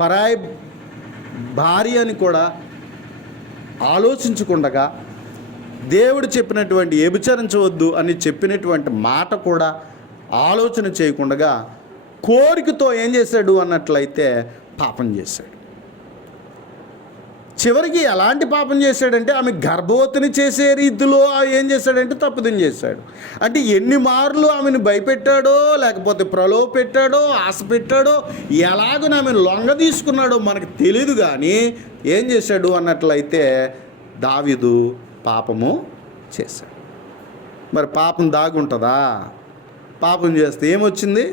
పరాయి భార్య అని కూడా ఆలోచించకుండగా, దేవుడు చెప్పినటువంటి వ్యభిచరించవద్దు అని చెప్పినటువంటి మాట కూడా ఆలోచన చేయకుండా కోరికతో ఏం చేశాడు అన్నట్లయితే పాపం చేశాడు. చివరికి ఎలాంటి పాపం చేశాడంటే ఆమె గర్భవతిని చేసే రీతిలో ఏం చేశాడంటే తప్పిదం చేశాడు. అంటే ఎన్ని మార్లు ఆమెను భయపెట్టాడో, లేకపోతే ప్రలోభ పెట్టాడో, ఆశ పెట్టాడో, ఎలాగో ఆమెను లొంగ తీసుకున్నాడో మనకు తెలియదు. కానీ ఏం చేశాడు అన్నట్లయితే దావీదు పాపము చేశాడు. మరి పాపం దాగుంటుందా? పాపం చేస్తే ఏమొచ్చింది?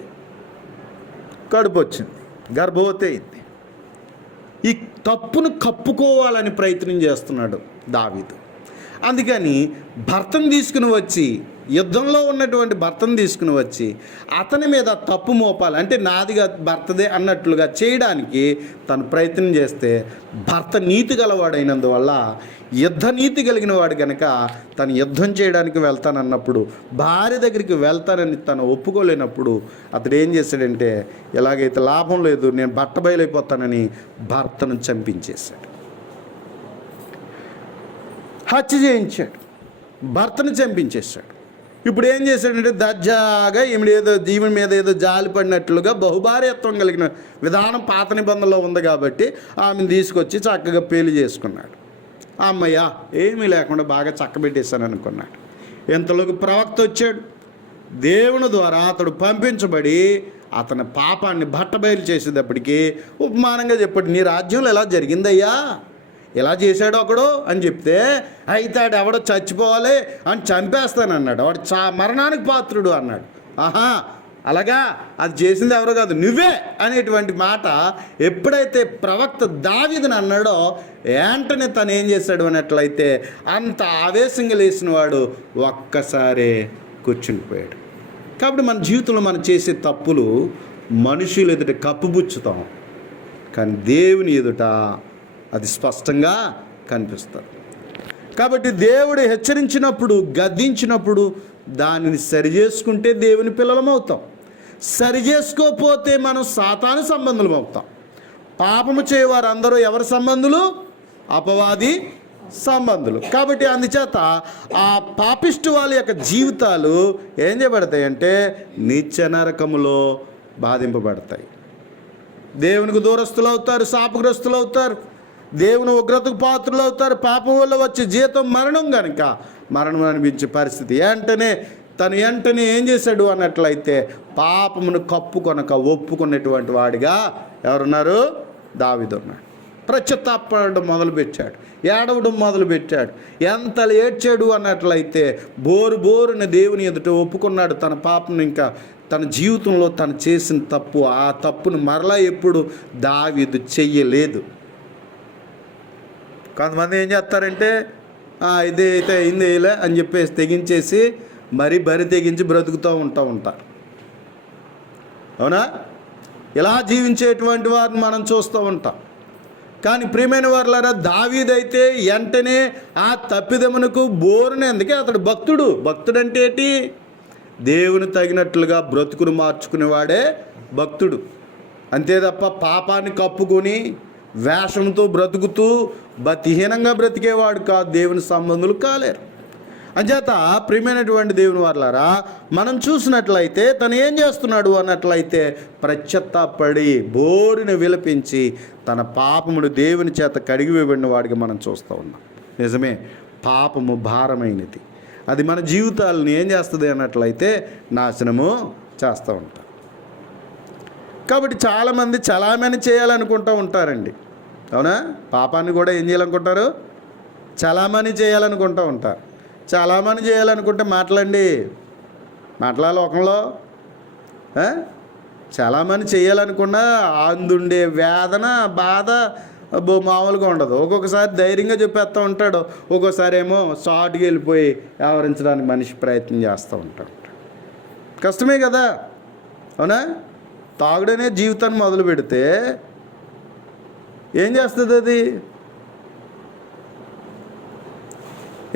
కడుపు వచ్చింది, గర్భవతి అయింది. ఈ తప్పును కప్పుకోవాలని ప్రయత్నం చేస్తున్నాడు దావీదు. అందుకని భర్తను తీసుకుని వచ్చి, యుద్ధంలో ఉన్నటువంటి భర్తను తీసుకుని వచ్చి అతని మీద తప్పు మోపాలి, అంటే నాదిగా భర్తదే అన్నట్లుగా చేయడానికి తను ప్రయత్నం చేస్తే, భర్త నీతి గలవాడైనందువల్ల, యుద్ధ నీతి కలిగిన వాడు కనుక తను యుద్ధం చేయడానికి వెళ్తానన్నప్పుడు, భార్య దగ్గరికి వెళ్తానని తను ఒప్పుకోలేనప్పుడు అతడు ఏం చేశాడంటే, ఎలాగైతే లాభం లేదు, నేను బట్ట బయలైపోతానని భర్తను చంపించేశాడు, హత్య చేయించాడు, భర్తను చంపించేశాడు. ఇప్పుడు ఏం చేశాడంటే దర్జాగా ఈమె మీద ఏదో జాలి పడినట్లుగా బహుభార్యత్వం కలిగిన విధానం పాత నిబంధనలో ఉంది కాబట్టి ఆమెను తీసుకొచ్చి చక్కగా పెళ్లి చేసుకున్నాడు. అమ్మయ్య ఏమీ లేకుండా బాగా చక్కబెట్టేశాను అనుకున్నాడు. ఇంతలోకి ప్రవక్త వచ్చాడు. దేవుని ద్వారా అతడు పంపించబడి అతని పాపాన్ని బట్టబయలు చేసేటప్పటికి ఉపమానంగా చెప్పాడు, నీ రాజ్యంలో ఎలా జరిగిందయ్యా, ఎలా చేశాడు ఒకడు అని చెప్తే, అయితే ఆడు ఎవడో చచ్చిపోవాలి అని చంపేస్తానన్నాడు, వాడు మరణానికి పాత్రుడు అన్నాడు. ఆహా అలాగా, అది చేసింది ఎవరో కాదు నువ్వే అనేటువంటి మాట ఎప్పుడైతే ప్రవక్త దావీదుని అన్నాడో, వెంటనే తను ఏం చేశాడు అన్నట్లయితే అంత ఆవేశంగా లేచిన వాడు ఒక్కసారే కూర్చునిపోయాడు. కాబట్టి మన జీవితంలో మనం చేసే తప్పులు మనుషులు ఎదుట కప్పుబుచ్చుతాం, కానీ దేవుని ఎదుట అది స్పష్టంగా కనిపిస్తుంది. కాబట్టి దేవుడు హెచ్చరించినప్పుడు, గద్దించినప్పుడు దానిని సరిచేసుకుంటే దేవుని పిల్లలమవుతాం. సరిచేసుకోకపోతే మనం సాతాను సంబంధులం అవుతాం. పాపము చేయవారు అందరూ ఎవరి సంబంధులు? అపవాది సంబంధులు. కాబట్టి అందుచేత ఆ పాపిష్టి వాళ్ళ యొక్క జీవితాలు ఏం చేయబడతాయంటే నిత్య నరకములో బాధింపబడతాయి. దేవునికి దూరస్తులు అవుతారు, శాపగ్రస్తులు అవుతారు, దేవుని ఉగ్రతకు పాత్రలు అవుతారు. పాపం వల్ల వచ్చే జీతం మరణం కనుక మరణం అనిపించే పరిస్థితి. వెంటనే ఏం చేశాడు అన్నట్లయితే పాపమును కప్పుకొనక ఒప్పుకున్నటువంటి వాడిగా ఎవరున్నారు? దావీదు ఉన్నాడు. పశ్చాత్తాపడడం మొదలుపెట్టాడు, ఏడవడం మొదలుపెట్టాడు. ఎంత ఏడ్చాడు అన్నట్లయితే బోరున దేవుని ఎదుట ఒప్పుకున్నాడు తన పాపను. ఇంకా తన జీవితంలో తను చేసిన తప్పు, ఆ తప్పును మరలా ఎప్పుడు దావీదు చెయ్యలేదు. కొంతమంది ఏం చేస్తారంటే ఇదే అయితే అయిందేలే అని చెప్పేసి తెగించేసి మరీ బరి తెగించి బ్రతుకుతూ ఉంటారు. అవునా? ఇలా జీవించేటువంటి వారిని మనం చూస్తూ ఉంటాం. కానీ ప్రియమైన వారులారా, దావీదైతే వెంటనే ఆ తప్పిదమునకు బోరున, ఎందుకే అతడు భక్తుడు అంటే ఏంటి? దేవుని తగినట్లుగా బ్రతుకును మార్చుకునేవాడే భక్తుడు. అంతే తప్ప పాపాన్ని కప్పుకొని వేషంతో బ్రతుకుతూ బతిహీనంగా బ్రతికేవాడు కాదు, దేవుని సంబంధులు కాలేరు. అంచేత ప్రియమైనటువంటి దేవుని వారలారా, మనం చూసినట్లయితే తను ఏం చేస్తున్నాడు అన్నట్లయితే ప్రత్యత్తపడి బోరుని విలపించి తన పాపమును దేవుని చేత కడిగివేయబడిన వాడికి మనం చూస్తూ ఉన్నాం. నిజమే, పాపము భారమైనది. అది మన జీవితాలను ఏం చేస్తుంది అన్నట్లయితే నాశనము చేస్తూ ఉంటాం. కాబట్టి చాలామంది చలామణి చేయాలనుకుంటూ ఉంటారండి. అవునా? పాపాన్ని కూడా ఏం చేయాలనుకుంటారు? చలామణి చేయాలనుకుంటూ ఉంటారు. చలామణి చేయాలనుకుంటే మాట్లాడాలి లోకంలో. చలామణి చేయాలనుకున్నా అందుండే వేదన బాధ మామూలుగా ఉండదు. ఒక్కొక్కసారి ధైర్యంగా చెప్పేస్తూ ఉంటాడు, ఒక్కోసారి ఏమో షార్ట్గా వెళ్ళిపోయి వ్యవహరించడానికి మనిషి ప్రయత్నం చేస్తూ ఉంటాడు. కష్టమే కదా. అవునా? తాగుడనే జీవితాన్ని మొదలు పెడితే ఏం చేస్తుంది? అది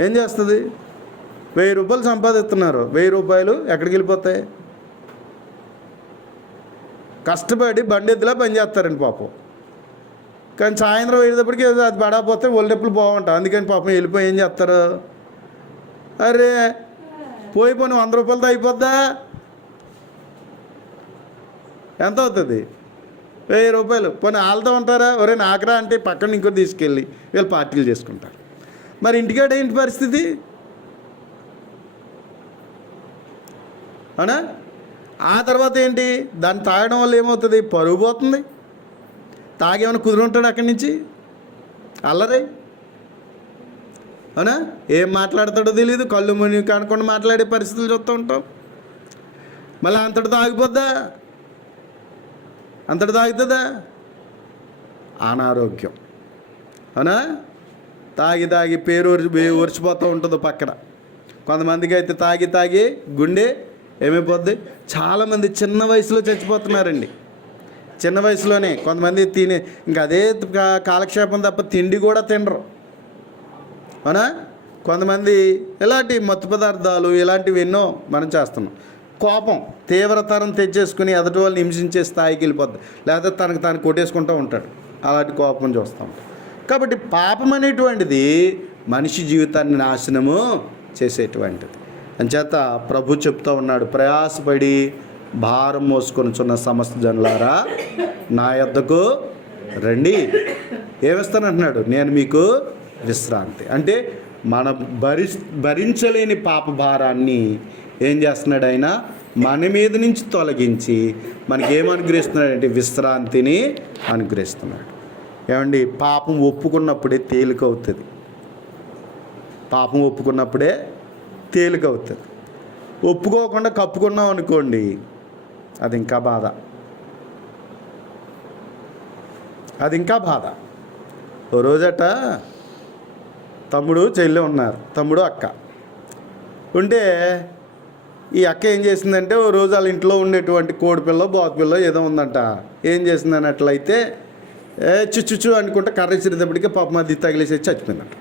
ఏం చేస్తుంది? 1000 రూపాయలు సంపాదిస్తున్నారు. 1000 రూపాయలు ఎక్కడికి వెళ్ళిపోతాయి? కష్టపడి బండెద్దులా పని చేస్తారండి పాపం. కానీ సాయంత్రం వెళ్ళేటప్పటికి అది పడకపోతే ఒళ్ళెప్పులు బాగుంటాయి. అందుకని పాపం వెళ్ళిపోయి ఏం చేస్తారు? అరే పోయి 100 రూపాయలతో అయిపోద్దా? ఎంత అవుతుంది? 1000 రూపాయలు. వాళ్ళతో ఉంటారా? ఒరే నాకరా అంటే పక్కన ఇంకోటి తీసుకెళ్ళి వీళ్ళు పార్టీలు చేసుకుంటారు. మరి ఇంటికాడ ఏంటి పరిస్థితి? అవునా? ఆ తర్వాత ఏంటి? దాన్ని తాగడం వల్ల ఏమవుతుంది? పరుగు పోతుంది. తాగేమైనా కుదురుంటాడు అక్కడి నుంచి? అల్లరి. అవునా? ఏం మాట్లాడతాడో తెలియదు. కళ్ళు ముని కనుక్కొని మాట్లాడే పరిస్థితులు చూస్తూ ఉంటాం. మళ్ళీ అంతటితో ఆగిపోద్దా? అంతటి తాగుతుందా? అనారోగ్యం. అవునా? తాగి పేరు ఒరిచిపోతూ ఉంటుందో పక్కన. కొంతమందికి అయితే తాగి గుండె ఏమైపోద్ది? చాలామంది చిన్న వయసులో చచ్చిపోతున్నారండి. చిన్న వయసులోనే కొంతమంది ఇంకా అదే కాలక్షేపం తప్ప తిండి కూడా తినరు. అవునా? కొంతమంది ఇలాంటి మత్తు పదార్థాలు ఇలాంటివి ఎన్నో మనం చేస్తున్నాం. కోపం తీవ్రతరం తెచ్చేసుకుని ఎదుటి వాళ్ళని హింసించే స్థాయికి వెళ్ళిపోద్ది. లేకపోతే తనకు తాను కొట్టేసుకుంటూ ఉంటాడు. అలాంటి కోపం చూస్తాం. కాబట్టి పాపం అనేటువంటిది మనిషి జీవితాన్ని నాశనము చేసేటువంటిది. అంచేత ప్రభు చెప్తూ ఉన్నాడు, ప్రయాసపడి భారం మోసుకొనిచున్న సమస్త జనులారా నా యొద్దకు రండి, ఏమిస్తానంటున్నాడు? నేను మీకు విశ్రాంతి. అంటే మన భరించలేని పాప భారాన్ని ఏం చేస్తున్నాడు ఆయన? మన మీద నుంచి తొలగించి మనకేమనుగ్రహిస్తున్నాడంటే విశ్రాంతిని అనుగ్రహిస్తున్నాడు. ఏమండి? పాపం ఒప్పుకున్నప్పుడే తేలికవుతుంది. పాపం ఒప్పుకున్నప్పుడే తేలికవుతుంది. ఒప్పుకోకుండా కప్పుకున్నాం అనుకోండి, అది ఇంకా బాధ. ఓ రోజట తమ్ముడు చెల్లి ఉన్నారు. తమ్ముడు అక్క ఉంటే ఈ అక్క ఏం చేసిందంటే ఓ రోజు వాళ్ళ ఇంట్లో ఉండేటువంటి కోడిపిల్ల బాతుపిల్ల ఏదో ఉందంట. ఏం చేసిందని అట్లయితే చుచ్చు అనుకుంటే కర్ర ఇచ్చినప్పటికీ పాపం అది తగిలేసేసి చచ్చిపోయిందంట.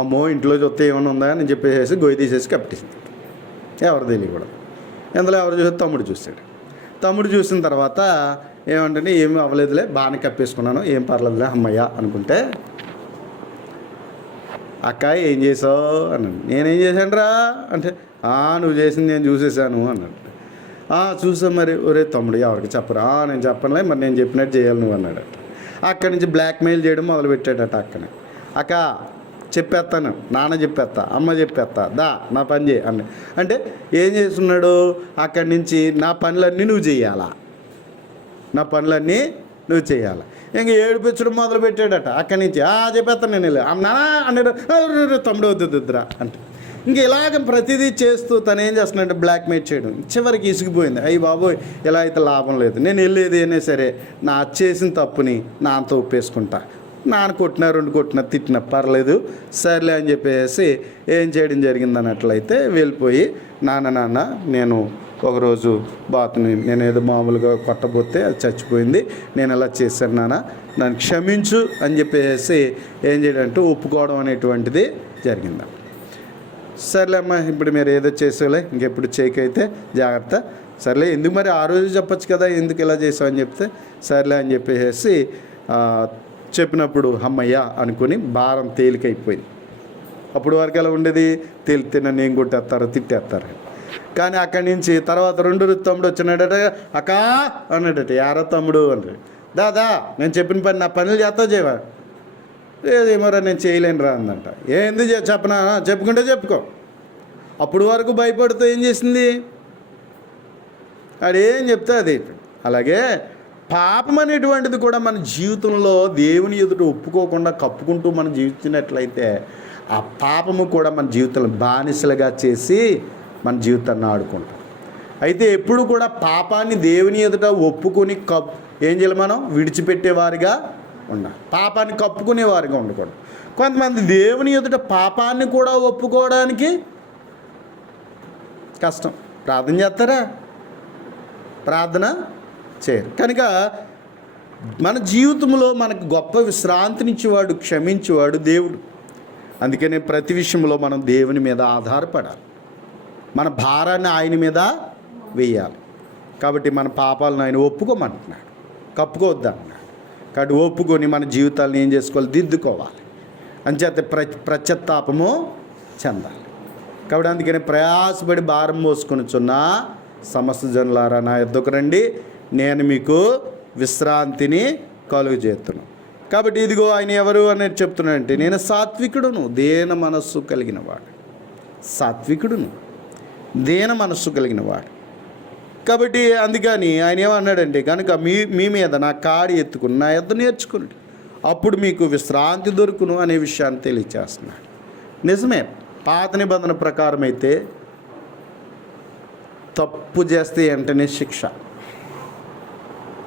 అమ్మో ఇంట్లో చూస్తే ఏమైనా ఉందా అని చెప్పేసి గొయ్యి తీసేసి కప్పేసింది. ఎవరు తెలియకూడదు. ఎందులో ఎవరు చూసి తమ్ముడు చూశాడు. తమ్ముడు చూసిన తర్వాత ఏమంటే ఏమీ అవ్వలేదులే, బాగానే కప్పేసుకున్నాను, ఏం పర్లేదులే అమ్మయ్య అనుకుంటే, అక్క ఏం చేసావు అన్నాడు. నేనేం చేశాను రా అంటే, నువ్వు చేసింది నేను చూసేసాను అన్నాడు. చూసావు మరి. ఒరే తమ్ముడు ఎవరికి చెప్పరా? నేను చెప్పనులే, మరి నేను చెప్పినట్టు చేయాలి నువ్వు అన్నాడు. అక్కడి నుంచి బ్లాక్మెయిల్ చేయడం మొదలుపెట్టాడట అక్కని. అక్క చెప్పేస్తాను, నాన్న చెప్పేస్తా, అమ్మ చెప్పేస్తా, దా నా పని చేయి అన్న. అంటే ఏం చేస్తున్నాడు? అక్కడి నుంచి నా పనులన్నీ నువ్వు చేయాలా, ఇంక ఏడిపించడం మొదలు పెట్టాడట. అక్కడి నుంచి చెప్పేస్తాను నేను నాన్న అన్నాడు. తమ్ముడు వద్దురా అంటే ఇంక ఇలాగ ప్రతిదీ చేస్తూ తను ఏం చేస్తున్నాడంటే బ్లాక్మెయిల్ చేయడం. చివరికి ఇసిగిపోయింది. అయ్యి బాబోయ్ ఇలా అయితే లాభం లేదు, నేను వెళ్ళేది అయినా సరే నా చేసిన తప్పుని నాన్నతో ఒప్పేసుకుంటా, నాన్న కొట్టినా 2 కొట్టినా తిట్టినా పర్లేదు సర్లే అని చెప్పేసి ఏం చేయడం జరిగింది అన్నట్లయితే వెళ్ళిపోయి, నాన్న నేను ఒకరోజు బాతుని నేను ఏదో మామూలుగా కొట్టబోతే అది చచ్చిపోయింది, నేను ఎలా చేశాను నాన్న, నన్ను క్షమించు అని చెప్పేసి ఏం చేయడంటే ఒప్పుకోవడం అనేటువంటిది జరిగింది. సర్లే అమ్మా ఇప్పుడు మీరు ఏదో చేసేలే, ఇంకెప్పుడు చేయకైతే జాగ్రత్త, సర్లే ఎందుకు మరి ఆ రోజు చెప్పచ్చు కదా, ఎందుకు ఇలా చేసావు అని చెప్తే సర్లే అని చెప్పేసి చెప్పినప్పుడు అమ్మయ్య అనుకుని భారం తేలికైపోయింది. అప్పుడు వరకు ఎలా ఉండేది, తెలితే నన్ను ఏం కొట్టేస్తారు, తిట్టేస్తారు. కానీ అక్కడి నుంచి తర్వాత రెండో తమ్ముడు వచ్చినాడట, అక్కా అన్నాడట, యారో తమ్ముడు అన్నాడు. దాదా నేను చెప్పిన పని, నా పనులు చేస్తావు చేయవా? ఏమోరా నేను చేయలేనురా అందంట. ఎందుకు చెప్పనా? చెప్పుకుంటే చెప్పుకో. అప్పుడు వరకు భయపడుతూ ఏం చేసింది, అదేం చెప్తే అది. అలాగే పాపం అనేటువంటిది కూడా మన జీవితంలో దేవుని ఎదుట ఒప్పుకోకుండా కప్పుకుంటూ మనం జీవించినట్లయితే ఆ పాపము కూడా మన జీవితంలో బానిసలుగా చేసి మన జీవితాన్ని ఆడుకుంటాం. అయితే ఎప్పుడు కూడా పాపాన్ని దేవుని ఎదుట ఒప్పుకొని ఏం చేయాలి, మనం విడిచిపెట్టేవారిగా ఉండాలి. పాపాన్ని కప్పుకునేవారిగా ఉండకూడదు. కొంతమంది దేవుని ఎదుట పాపాన్ని కూడా ఒప్పుకోవడానికి కష్టం. ప్రార్థన చేస్తారా? ప్రార్థన చేయరు. కనుక మన జీవితంలో మనకు గొప్ప విశ్రాంతినిచ్చేవాడు, క్షమించేవాడు దేవుడు. అందుకనే ప్రతి విషయంలో మనం దేవుని మీద ఆధారపడాలి, మన భారాన్ని ఆయన మీద వేయాలి. కాబట్టి మన పాపాలను ఆయన ఒప్పుకోమంటున్నాడు, కప్పుకోవద్దన్నాడు. కాబట్టి ఒప్పుకొని మన జీవితాలను ఏం చేసుకోవాలి, దిద్దుకోవాలి. అంచేత ప్రత్యత్తాపము చెందాలి. కాబట్టి అందుకని ప్రయాసపడి భారం మోసుకొనిచున్న సమస్త జనులారా నా యొద్దకు రండి, నేను మీకు విశ్రాంతిని కలుగజేస్తున్నాను. కాబట్టి ఇదిగో ఆయన ఎవరు అనేది చెప్తున్నాడంటే, నేను సాత్వికుడును, దీన మనస్సు కలిగిన వాడు. సాత్వికుడును, దీన మనస్సు కలిగిన వాడు. కాబట్టి అందుకని ఆయన ఏమన్నాడంటే, కనుక మీ మీద నా కాడి ఎత్తుకుని నా యొద్ద నేర్చుకుని అప్పుడు మీకు విశ్రాంతి దొరుకును అనే విషయాన్ని తెలియచేస్తున్నాడు. నిజమే, పాత నిబంధన ప్రకారం అయితే తప్పు చేస్తే వెంటనే శిక్ష,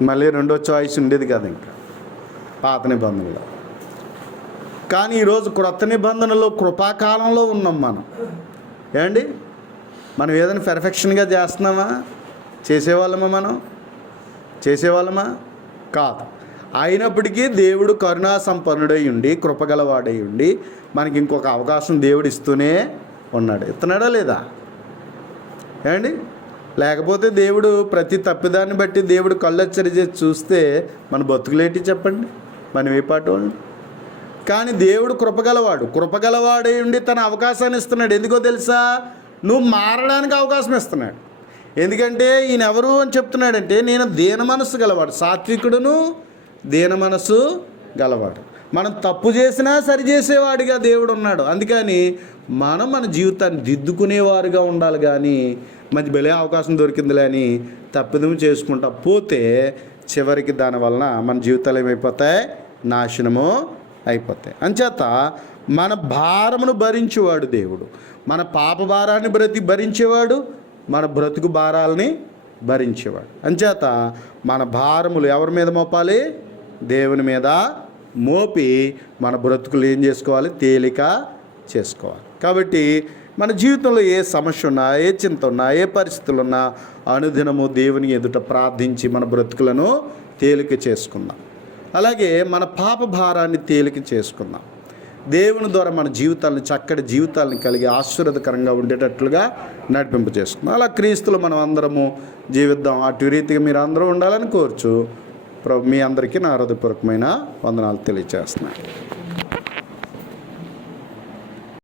మళ్ళీ రెండో చాయిస్ ఉండేది కదా ఇంకా పాత నిబంధనలో. కానీ ఈరోజు క్రొత్త నిబంధనలో కృపాకాలంలో ఉన్నాం మనం. ఏమండి, మనం ఏదైనా పెర్ఫెక్షన్గా చేస్తున్నామా? చేసేవాళ్ళమా? కాదు. అయినప్పటికీ దేవుడు కరుణా సంపన్నుడై ఉండి, కృపగలవాడై ఉండి మనకి ఇంకొక అవకాశం దేవుడు ఇస్తూనే ఉన్నాడు. ఇస్తున్నాడా లేదా? ఏమండి, లేకపోతే దేవుడు ప్రతి తప్పిదాన్ని బట్టి దేవుడు కళ్ళెచ్చరి చేసి చూస్తే మన బతుకులేటి చెప్పండి, మనం ఏ పాటు వాళ్ళు. కానీ దేవుడు కృపగలవాడై ఉండి తన అవకాశాన్ని ఇస్తున్నాడు. ఎందుకో తెలుసా? నువ్వు మారడానికి అవకాశం ఇస్తున్నాడు. ఎందుకంటే ఈయన ఎవరు అని చెప్తున్నాడంటే, నేను దీన మనస్సు గలవాడు, సాత్వికుడును దీన మనస్సు గలవాడు. మనం తప్పు చేసినా సరిచేసేవాడిగా దేవుడు ఉన్నాడు. అందుకని మనం మన జీవితాన్ని దిద్దుకునేవారుగా ఉండాలి. కానీ మంచి భలే అవకాశం దొరికిందిలే అని తప్పిదం చేసుకుంటా పోతే చివరికి దానివలన మన జీవితాలు ఏమైపోతాయి, నాశనము అయిపోతాయి. అంచేత మన భారమును భరించేవాడు దేవుడు, మన పాప భారాన్ని భరించేవాడు, మన బ్రతుకు భారాలని భరించేవాడు. అంచేత మన భారములు ఎవరి మీద మోపాలి? దేవుని మీద మోపి మన బ్రతుకులు ఏం చేసుకోవాలి, తేలిక చేసుకోవాలి. కాబట్టి మన జీవితంలో ఏ సమస్య ఉన్నా, ఏ చింత ఉన్నా, ఏ పరిస్థితులు ఉన్నా అనుదినము దేవుని ఎదుట ప్రార్థించి మన బ్రతుకులను తేలిక చేసుకుందాం. అలాగే మన పాప భారాన్ని తేలిక చేసుకుందాం. దేవుని ద్వారా మన జీవితాలను చక్కటి జీవితాలను కలిగి ఆశీర్వాదకరంగా ఉండేటట్లుగా నడిపింప చేసుకుందాం. అలా క్రీస్తులు మనం అందరము జీవిద్దాం. అటు రీతిగా మీరు అందరూ ఉండాలని కోరుచు మీ అందరికీ నా హృదయపూర్వకమైన వందనాలు తెలియజేస్తున్నాను.